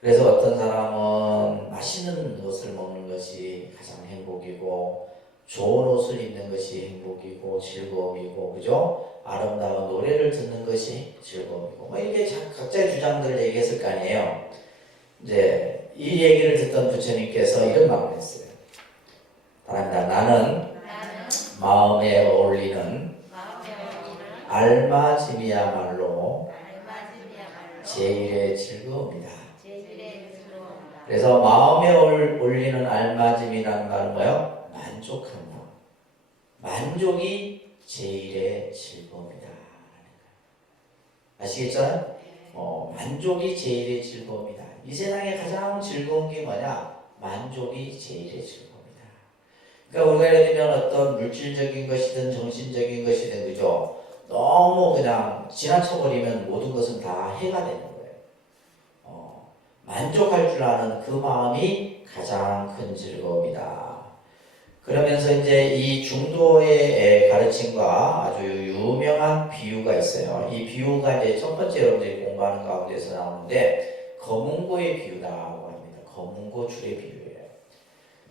그래서 어떤 사람은 맛있는 것을 먹는 것이 가장 행복이고 좋은 옷을 입는 것이 행복이고 즐거움이고 그죠? 아름다운 노래를 듣는 것이 즐거움이고 뭐 이렇게 각자의 주장들을 얘기했을 거 아니에요. 이제 이 얘기를 듣던 부처님께서 이런 말을 했어요. 따라합니다. 나는 마음에 어울리는 알맞음이야말로 제일의 즐거움이다. 그래서 마음에 어울리는 알맞음이라는 말은 뭐예요? 만족한 마음. 만족이 제일의 즐거움이다. 아시겠죠? 만족이 제일의 즐거움이다. 이 세상에 가장 즐거운 게 뭐냐? 만족이 제일의 즐거움이다. 그러니까 우리가 예를 들면 어떤 물질적인 것이든 정신적인 것이든 그죠? 너무 그냥 지나쳐버리면 모든 것은 다 해가 되는 거예요. 만족할 줄 아는 그 마음이 가장 큰 즐거움이다. 그러면서 이제 이 중도의 가르침과 아주 유명한 비유가 있어요. 이 비유가 이제 첫 번째 여러분들이 공부하는 가운데서 나오는데 거문고의 비유라고 합니다. 거문고 줄의 비유예요.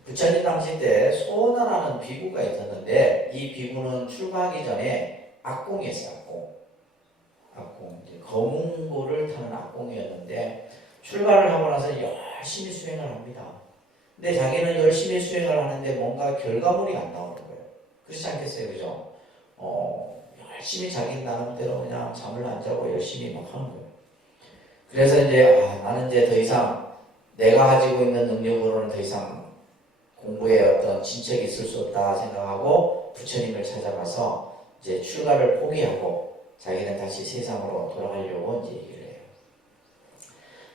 부처님 당시 때 소원하라는 비구가 있었는데 이 비구는 출가하기 전에 악공이었어요. 악공. 거문고를 타는 악공이었는데 출가를 하고 나서 열심히 수행을 합니다. 근데 자기는 열심히 수행을 하는데 뭔가 결과물이 안 나오는 거예요. 그렇지 않겠어요? 그죠? 열심히 자기 나름대로 그냥 잠을 안 자고 열심히 막 하는 거예요. 그래서 이제 나는 이제 더 이상 내가 가지고 있는 능력으로는 더 이상 공부에 어떤 진척이 있을 수 없다 생각하고 부처님을 찾아가서 이제 출가를 포기하고 자기는 다시 세상으로 돌아가려고 이제 얘기를 해요.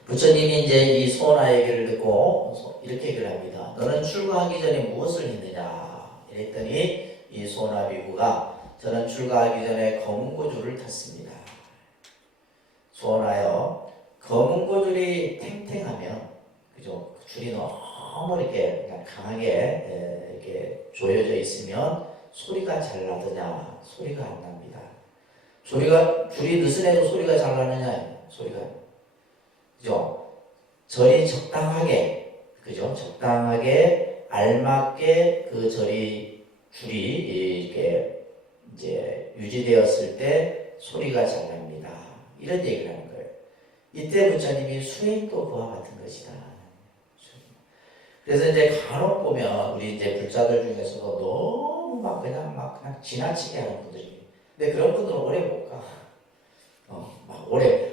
부처님이 이제 이 소나 얘기를 듣고 이렇게 얘기를 합니다. 너는 출가하기 전에 무엇을 했느냐? 이랬더니 이 소나 비구가 저는 출가하기 전에 거문고줄을 탔습니다. 소나요. 거문고줄이 탱탱하면 그죠? 줄이 너무 이렇게 그냥 강하게 이렇게 조여져 있으면 소리가 잘 나느냐? 소리가 안 납니다. 줄이 느슨해도 소리가 잘 나느냐? 소리가 그죠? 절이 적당하게, 그죠? 적당하게 알맞게 그 줄이 이렇게 이제 유지되었을 때 소리가 잘 납니다. 이런 얘기를 하는 거예요. 이때 부처님이 수행도 그와 같은 것이다. 그래서 이제 간혹 보면 우리 이제 불자들 중에서도 너무 그냥 지나치게 하는 분들이. 근데 그런 분들은 오래 못 가. 오래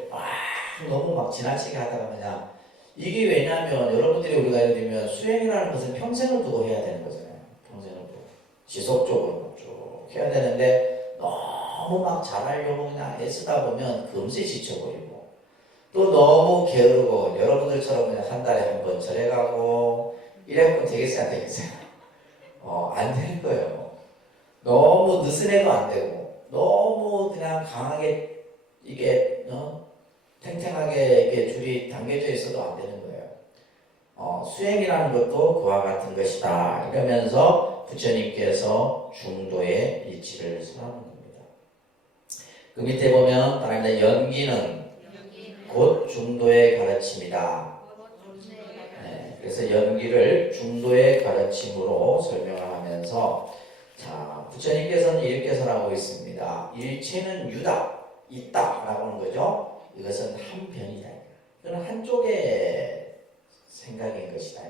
너무 지나치게 하다가 그냥 이게 왜냐하면 여러분들이 우리가 예를 들면 수행이라는 것은 평생을 두고 해야 되는 거잖아요. 평생을 두고 지속적으로 쭉 해야 되는데 너무 잘하려고 그냥 애쓰다 보면 금세 지쳐버리고 또 너무 게으르고 여러분들처럼 그냥 한 달에 한 번 절에 가고 이래면 되겠어요 안 되겠어요? 안 되는 거예요. 너무 느슨해도 안 되고 너무 그냥 강하게 이게 탱탱하게 이렇게 줄이 당겨져 있어도 안 되는 거예요. 수행이라는 것도 그와 같은 것이다. 이러면서 부처님께서 중도의 이치를 설하는 겁니다. 그 밑에 보면 다릅니다. 연기는 곧 중도의 가르침이다. 네, 그래서 연기를 중도의 가르침으로 설명을 하면서 자, 부처님께서는 이렇게 설하고 있습니다. 일체는 유다, 있다라고 하는 거죠. 이것은 한 변이다. 이건 한쪽의 생각인 것이다.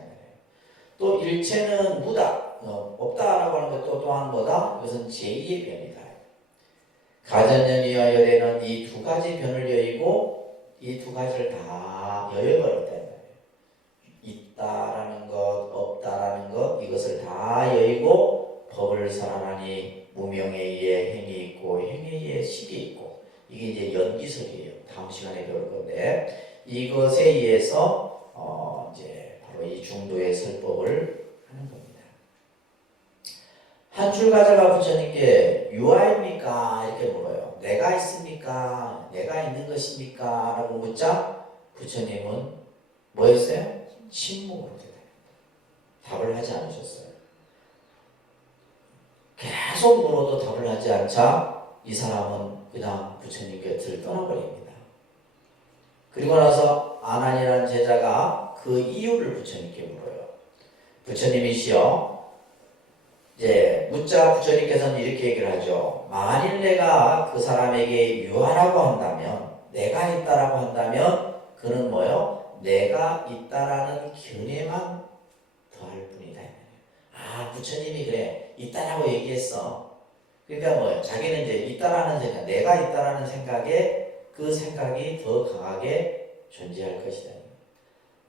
또 일체는 무다, 없다라고 하는 것도 또한 뭐다? 이것은 제2의 변이다. 가전연이와 열애는 이 두 가지 변을 여의고 이 두 가지를 다 여여버렸다. 있다라는 것, 없다라는 것, 이것을 다 여의고 법을 설하나니 무명에 의해 행이 있고 행에 의해 식이 있고 이게 이제 연기설이에요. 다음 시간에 배울 건데 이것에 의해서 이제 바로 이 중도의 설법을 하는 겁니다. 한 출가자가 부처님께 유아입니까? 이렇게 물어요. 내가 있습니까? 내가 있는 것입니까? 라고 묻자 부처님은 뭐였어요? 침묵으로 답을 하지 않으셨어요. 계속 물어도 답을 하지 않자 이 사람은 그냥 부처님 곁을 떠나버립니다. 그리고 나서 아난이라는 제자가 그 이유를 부처님께 물어요. 부처님이시여, 이제 묻자 부처님께서는 이렇게 얘기를 하죠. 만일 내가 그 사람에게 유하라고 한다면, 내가 있다라고 한다면 그는 뭐요? 내가 있다라는 견해만 더할 뿐이다. 부처님이 그래 있다라고 얘기했어. 그러니까 뭐예요? 자기는 이제 있다라는 생각, 내가 있다라는 생각에 그 생각이 더 강하게 존재할 것이다.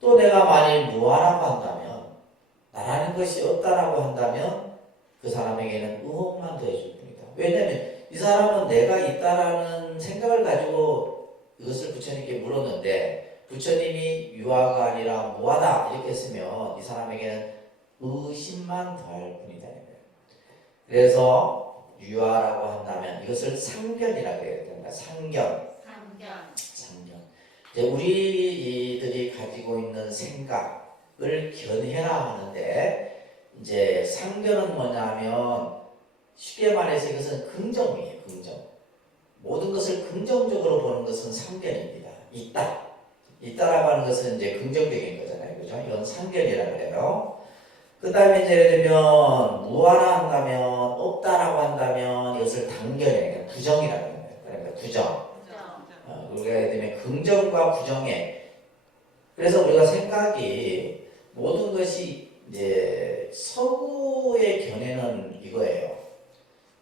또 내가 만일 무하라고 한다면, 나라는 것이 없다라고 한다면 그 사람에게는 의혹만 더해줄 뿐이다. 왜냐면 이 사람은 내가 있다라는 생각을 가지고 이것을 부처님께 물었는데 부처님이 유아가 아니라 무하다 이렇게 했으면 이 사람에게는 의심만 더할 뿐이다. 그래서 유아라고 한다면 이것을 상견이라고 해야 됩니다. 상견. 이제 우리들이 가지고 있는 생각을 견해라 하는데 이제 상견은 뭐냐면 쉽게 말해서 이것은 긍정이에요. 긍정. 모든 것을 긍정적으로 보는 것은 상견입니다. 있다라고 하는 것은 이제 긍정적인 거잖아요. 그죠? 이건 상견이라고 그래요. 그 다음에 이제 예를 들면 무하라 한다면 없다라고 한다면 이것을 단견이에요. 부정이라고 해요. 그러니까 부정. 우리가 예를 들면 긍정과 부정에 그래서 우리가 생각이 모든 것이 이제 서구의 견해는 이거예요.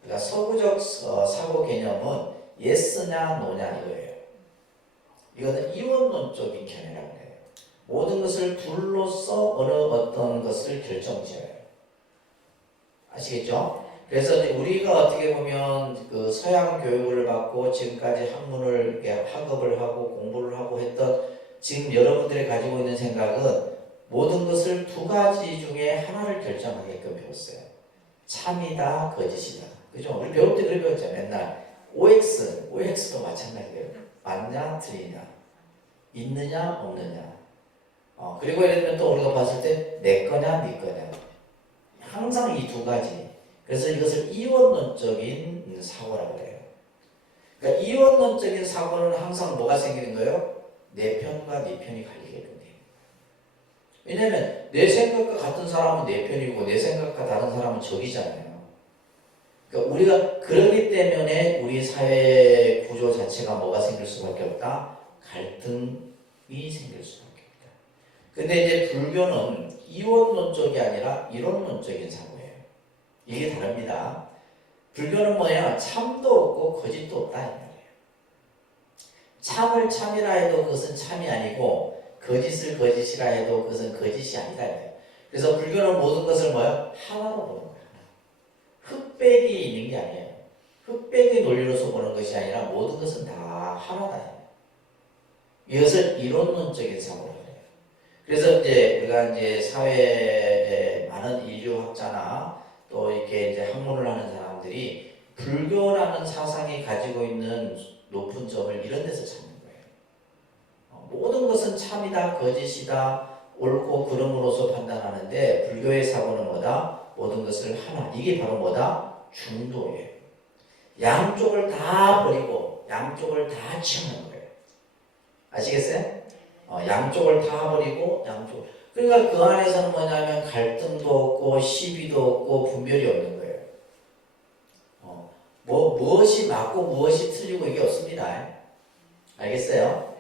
그러니까 서구적 사고 개념은 예스냐 노냐 이거예요. 이거는 이원론적인 견해라고 해요. 모든 것을 둘로써 어떤 것을 결정지어요. 아시겠죠? 그래서 우리가 어떻게 보면 그 서양 교육을 받고 지금까지 학문을 학업을 하고 공부를 하고 했던 지금 여러분들이 가지고 있는 생각은 모든 것을 두 가지 중에 하나를 결정하게끔 배웠어요. 참이다, 거짓이다. 그죠? 우리 배울 때 그래 배웠죠. 맨날 OX도 마찬가지예요. 맞냐, 틀리냐, 있느냐, 없느냐. 그리고 예를 들면 또 우리가 봤을 때 내 거냐, 네 거냐. 항상 이 두 가지. 그래서 이것을 이원론적인 사고라고 해요. 그러니까 이원론적인 사고는 항상 뭐가 생기는 거예요? 내 편과 네 편이 갈리게 돼요. 왜냐면 내 생각과 같은 사람은 내 편이고 내 생각과 다른 사람은 적이잖아요. 그러니까 우리가 그러기 때문에 우리 사회 구조 자체가 뭐가 생길 수밖에 없다? 갈등이 생길 수밖에 없다. 근데 이제 불교는 이원론적이 아니라 이론론적인 사고예요. 이게 다릅니다. 불교는 뭐냐? 참도 없고 거짓도 없다 이 말이에요. 참을 참이라 해도 그것은 참이 아니고 거짓을 거짓이라 해도 그것은 거짓이 아니다 이거예요. 그래서 불교는 모든 것을 뭐야? 하나로 보는 거예요. 흑백이 있는 게 아니에요. 흑백의 논리로서 보는 것이 아니라 모든 것은 다 하나다. 이것을 이론론적인 사고라고 해요. 그래서 이제 우리가 이제 사회에 많은 인류학자나 또 이렇게 이제 학문을 하는 사람들이 불교라는 사상이 가지고 있는 높은 점을 이런 데서 찾는 거예요. 모든 것은 참이다, 거짓이다, 옳고 그름으로서 판단하는데 불교의 사고는 뭐다? 모든 것을 하나. 이게 바로 뭐다? 중도예요. 양쪽을 다 버리고 양쪽을 다 취하는 거예요. 아시겠어요? 양쪽을 다 버리고 양쪽. 그러니까 그 안에서는 뭐냐면 갈등도 없고 시비도 없고 분별이 없는 거예요. 무엇이 맞고 무엇이 틀리고 이게 없습니다. 알겠어요?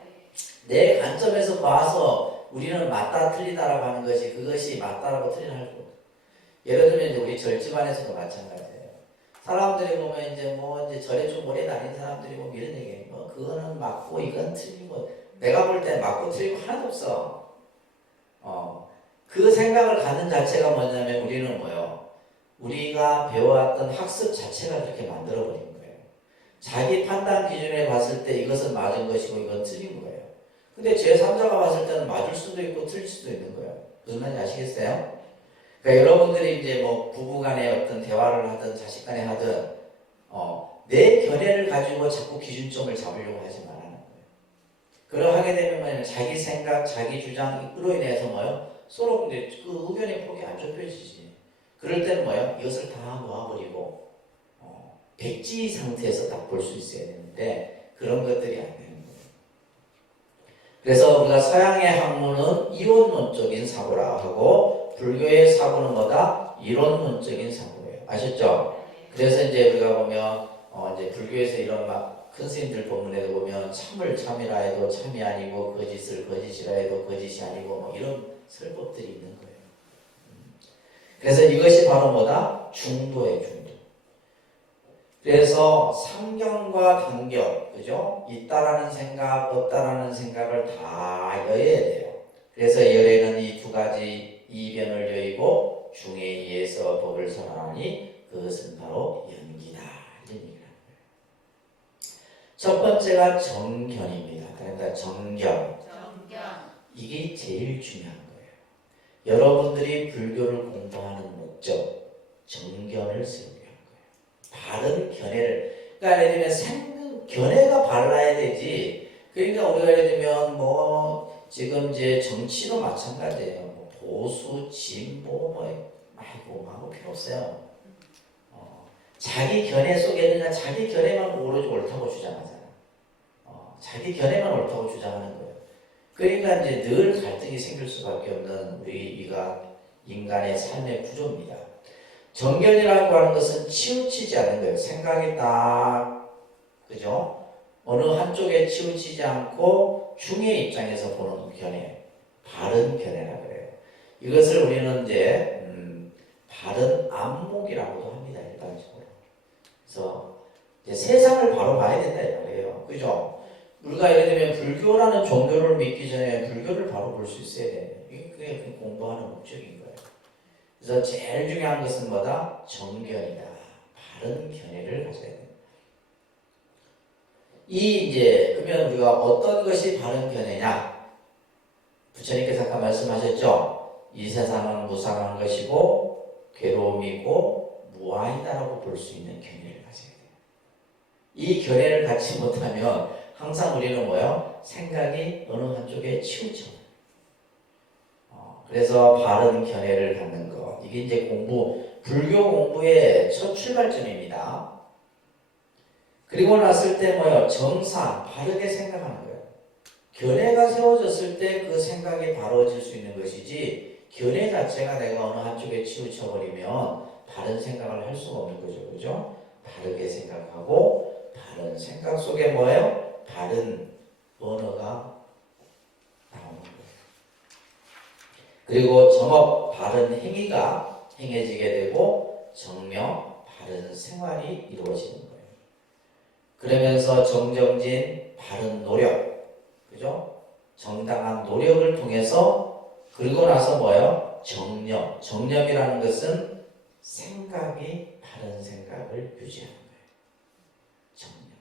내 관점에서 봐서 우리는 맞다 틀리다라고 하는 것이 그것이 맞다라고 틀리다는 거. 예를 들면 이제 우리 절집안에서도 마찬가지예요. 사람들이 보면 이제 절에 좀 오래 다닌 사람들이 보면 이런 얘기해요. 그거는 맞고 이건 틀리고 내가 볼 때 맞고 틀리고 하나도 없어. 그 생각을 갖는 자체가 뭐냐면 우리는 뭐예요? 우리가 배워왔던 학습 자체가 그렇게 만들어버린 거예요. 자기 판단 기준에 봤을 때 이것은 맞은 것이고 이건 틀린 거예요. 근데 제3자가 봤을 때는 맞을 수도 있고 틀릴 수도 있는 거예요. 무슨 말인지 아시겠어요? 그러니까 여러분들이 이제 뭐 부부 간에 어떤 대화를 하든 자식 간에 하든 내 견해를 가지고 자꾸 기준점을 잡으려고 하지 말라는 거예요. 그러하게 되면 뭐냐면 자기 생각, 자기 주장으로 인해서 뭐요? 서로 근데 그 의견의 폭이 안 좁혀지지. 그럴 때는 뭐요? 이것을 다 놓아버리고 백지 상태에서 딱 볼 수 있어야 되는데 그런 것들이 안 되는 거예요. 그래서 우리가 서양의 학문은 이론론적인 사고라 하고 불교의 사고는 뭐다? 이론론적인 사고예요. 아셨죠? 그래서 이제 우리가 보면 이제 불교에서 이런 막 큰 스님들 본문에도 보면 참을 참이라 해도 참이 아니고 거짓을 거짓이라 해도 거짓이 아니고 뭐 이런 설법들이 있는 거예요. 그래서 이것이 바로 뭐다? 중도예요, 중도. 그래서 상견과 단견, 그죠? 있다라는 생각, 없다라는 생각을 다 여야 돼요. 그래서 열에는 이 두 가지 이변을 여의고 중에 의해서 법을 설하니 그것은 바로 연기다. 이런 얘기를 하는 거예요. 첫 번째가 정견입니다. 그러니까 정견. 이게 제일 중요한 거예요. 여러분들이 불교를 공부하는 목적, 정견을 세우게 하는 거예요. 바른 견해를. 그러니까 예를 들면 견해가 발라야 되지. 그러니까 우리가 예를 들면 뭐 지금 이제 정치도 마찬가지예요. 뭐 보수, 진보, 뭐 필요 없어요. 자기 견해 속에 그냥 자기 견해만 오로지 옳다고 주장하잖아. 자기 견해만 옳다고 주장하는 거예요. 그러니까 이제 늘 갈등이 생길 수밖에 없는 우리가 인간의 삶의 구조입니다. 정견이라고 하는 것은 치우치지 않는 거예요. 생각이 딱, 그죠? 어느 한쪽에 치우치지 않고 중의 입장에서 보는 견해, 바른 견해라 그래요. 이것을 우리는 이제 바른 안목이라고도 합니다. 일반적으로. 그래서 이제 세상을 바로 봐야 된다 이 말이에요. 그죠? 우리가 예를 들면 불교라는 종교를 믿기 전에 불교를 바로 볼 수 있어야 돼요. 그게 공부하는 목적인 거예요. 그래서 제일 중요한 것은 뭐다? 정견이다. 바른 견해를 가져야 돼요. 그러면 우리가 어떤 것이 바른 견해냐? 부처님께서 아까 말씀하셨죠? 이 세상은 무상한 것이고 괴로움이고 무아이다라고 볼 수 있는 견해를 가져야 돼요. 이 견해를 갖지 못하면 항상 우리는 뭐예요? 생각이 어느 한쪽에 치우쳐. 그래서 바른 견해를 갖는 것. 이게 이제 불교 공부의 첫 출발점입니다. 그리고 났을 때 뭐예요? 정사, 바르게 생각하는 거예요. 견해가 세워졌을 때 그 생각이 바로워질 수 있는 것이지, 견해 자체가 내가 어느 한쪽에 치우쳐버리면 바른 생각을 할 수가 없는 거죠. 그죠? 바르게 생각하고, 바른 생각 속에 뭐예요? 바른 언어가 나오는 거예요. 그리고 정업, 바른 행위가 행해지게 되고 정명, 바른 생활이 이루어지는 거예요. 그러면서 정정진, 바른 노력, 그죠? 정당한 노력을 통해서 그리고 나서 뭐예요? 정념, 정념이라는 것은 생각이 바른 생각을 유지하는 거예요. 정념.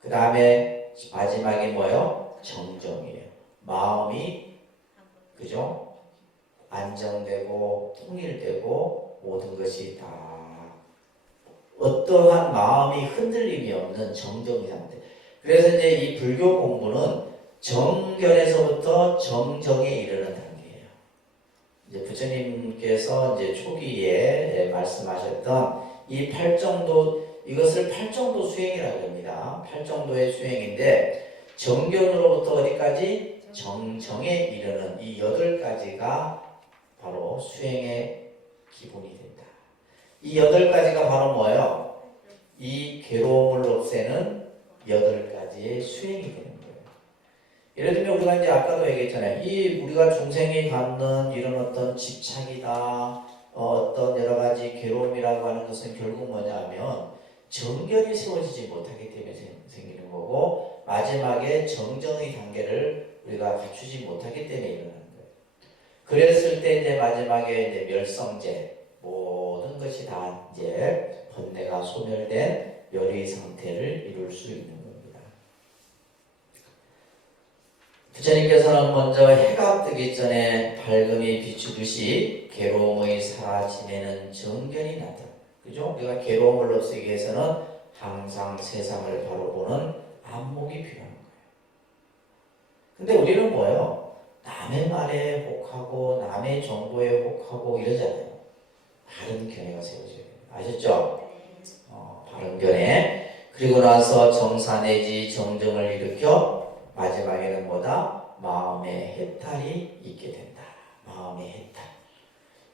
그 다음에 마지막이 뭐예요? 정정이에요. 마음이, 그죠? 안정되고 통일되고 모든 것이 다 어떠한 마음이 흔들림이 없는 정정의 상태. 그래서 이제 이 불교 공부는 정견에서부터 정정에 이르는 단계예요. 이제 부처님께서 이제 초기에 말씀하셨던 이 팔정도, 이것을 팔정도 수행이라고 합니다. 팔정도의 수행인데 정견으로부터 어디까지? 정정에 이르는 이 8가지가 바로 수행의 기본이 된다. 이 8가지가 바로 뭐예요? 이 괴로움을 없애는 8가지의 수행이 되는 거예요. 예를 들면 우리가 이제 아까도 얘기했잖아요. 이 우리가 중생이 갖는 이런 어떤 집착이다, 어떤 여러 가지 괴로움이라고 하는 것은 결국 뭐냐면 정견이 세워지지 못하기 때문에 생기는 거고, 마지막에 정정의 단계를 우리가 갖추지 못하기 때문에 일어나는 거예요. 그랬을 때 이제 마지막에 이제 멸성제, 모든 것이 다 이제 번뇌가 소멸된 멸의 상태를 이룰 수 있는 겁니다. 부처님께서는 먼저 해가 뜨기 전에 밝음이 비추듯이 괴로움의 사라짐에는 정견이 나다. 그죠? 우리가 괴로움을 없애기 위해서는 항상 세상을 바로 보는 안목이 필요한 거예요. 근데 우리는 뭐예요? 남의 말에 혹하고 남의 정보에 혹하고 이러잖아요. 바른 견해가 세워져야 돼요. 아셨죠? 바른 견해. 그리고 나서 정사 내지 정정을 일으켜 마지막에는 뭐다? 마음의 해탈이 있게 된다. 마음의 해탈.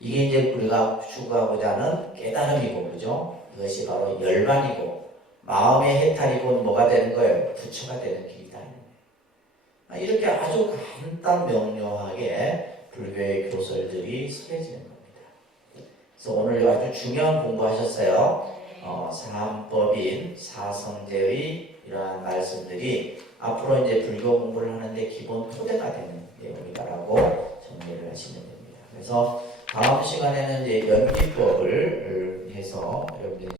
이게 이제 우리가 추구하고자 하는 깨달음이고, 그죠? 이것이 바로 열반이고, 마음의 해탈이고 뭐가 되는 거예요? 부처가 되는 길이다. 이렇게 아주 간단 명료하게 불교의 교설들이 쓰여지는 겁니다. 그래서 오늘 아주 중요한 공부하셨어요. 사함법인 사성제의 이러한 말씀들이 앞으로 이제 불교 공부를 하는데 기본 토대가 되는 내용이다라고 정리를 하시면 됩니다. 그래서 다음 시간에는 이제 연기법을 해서 여러분들이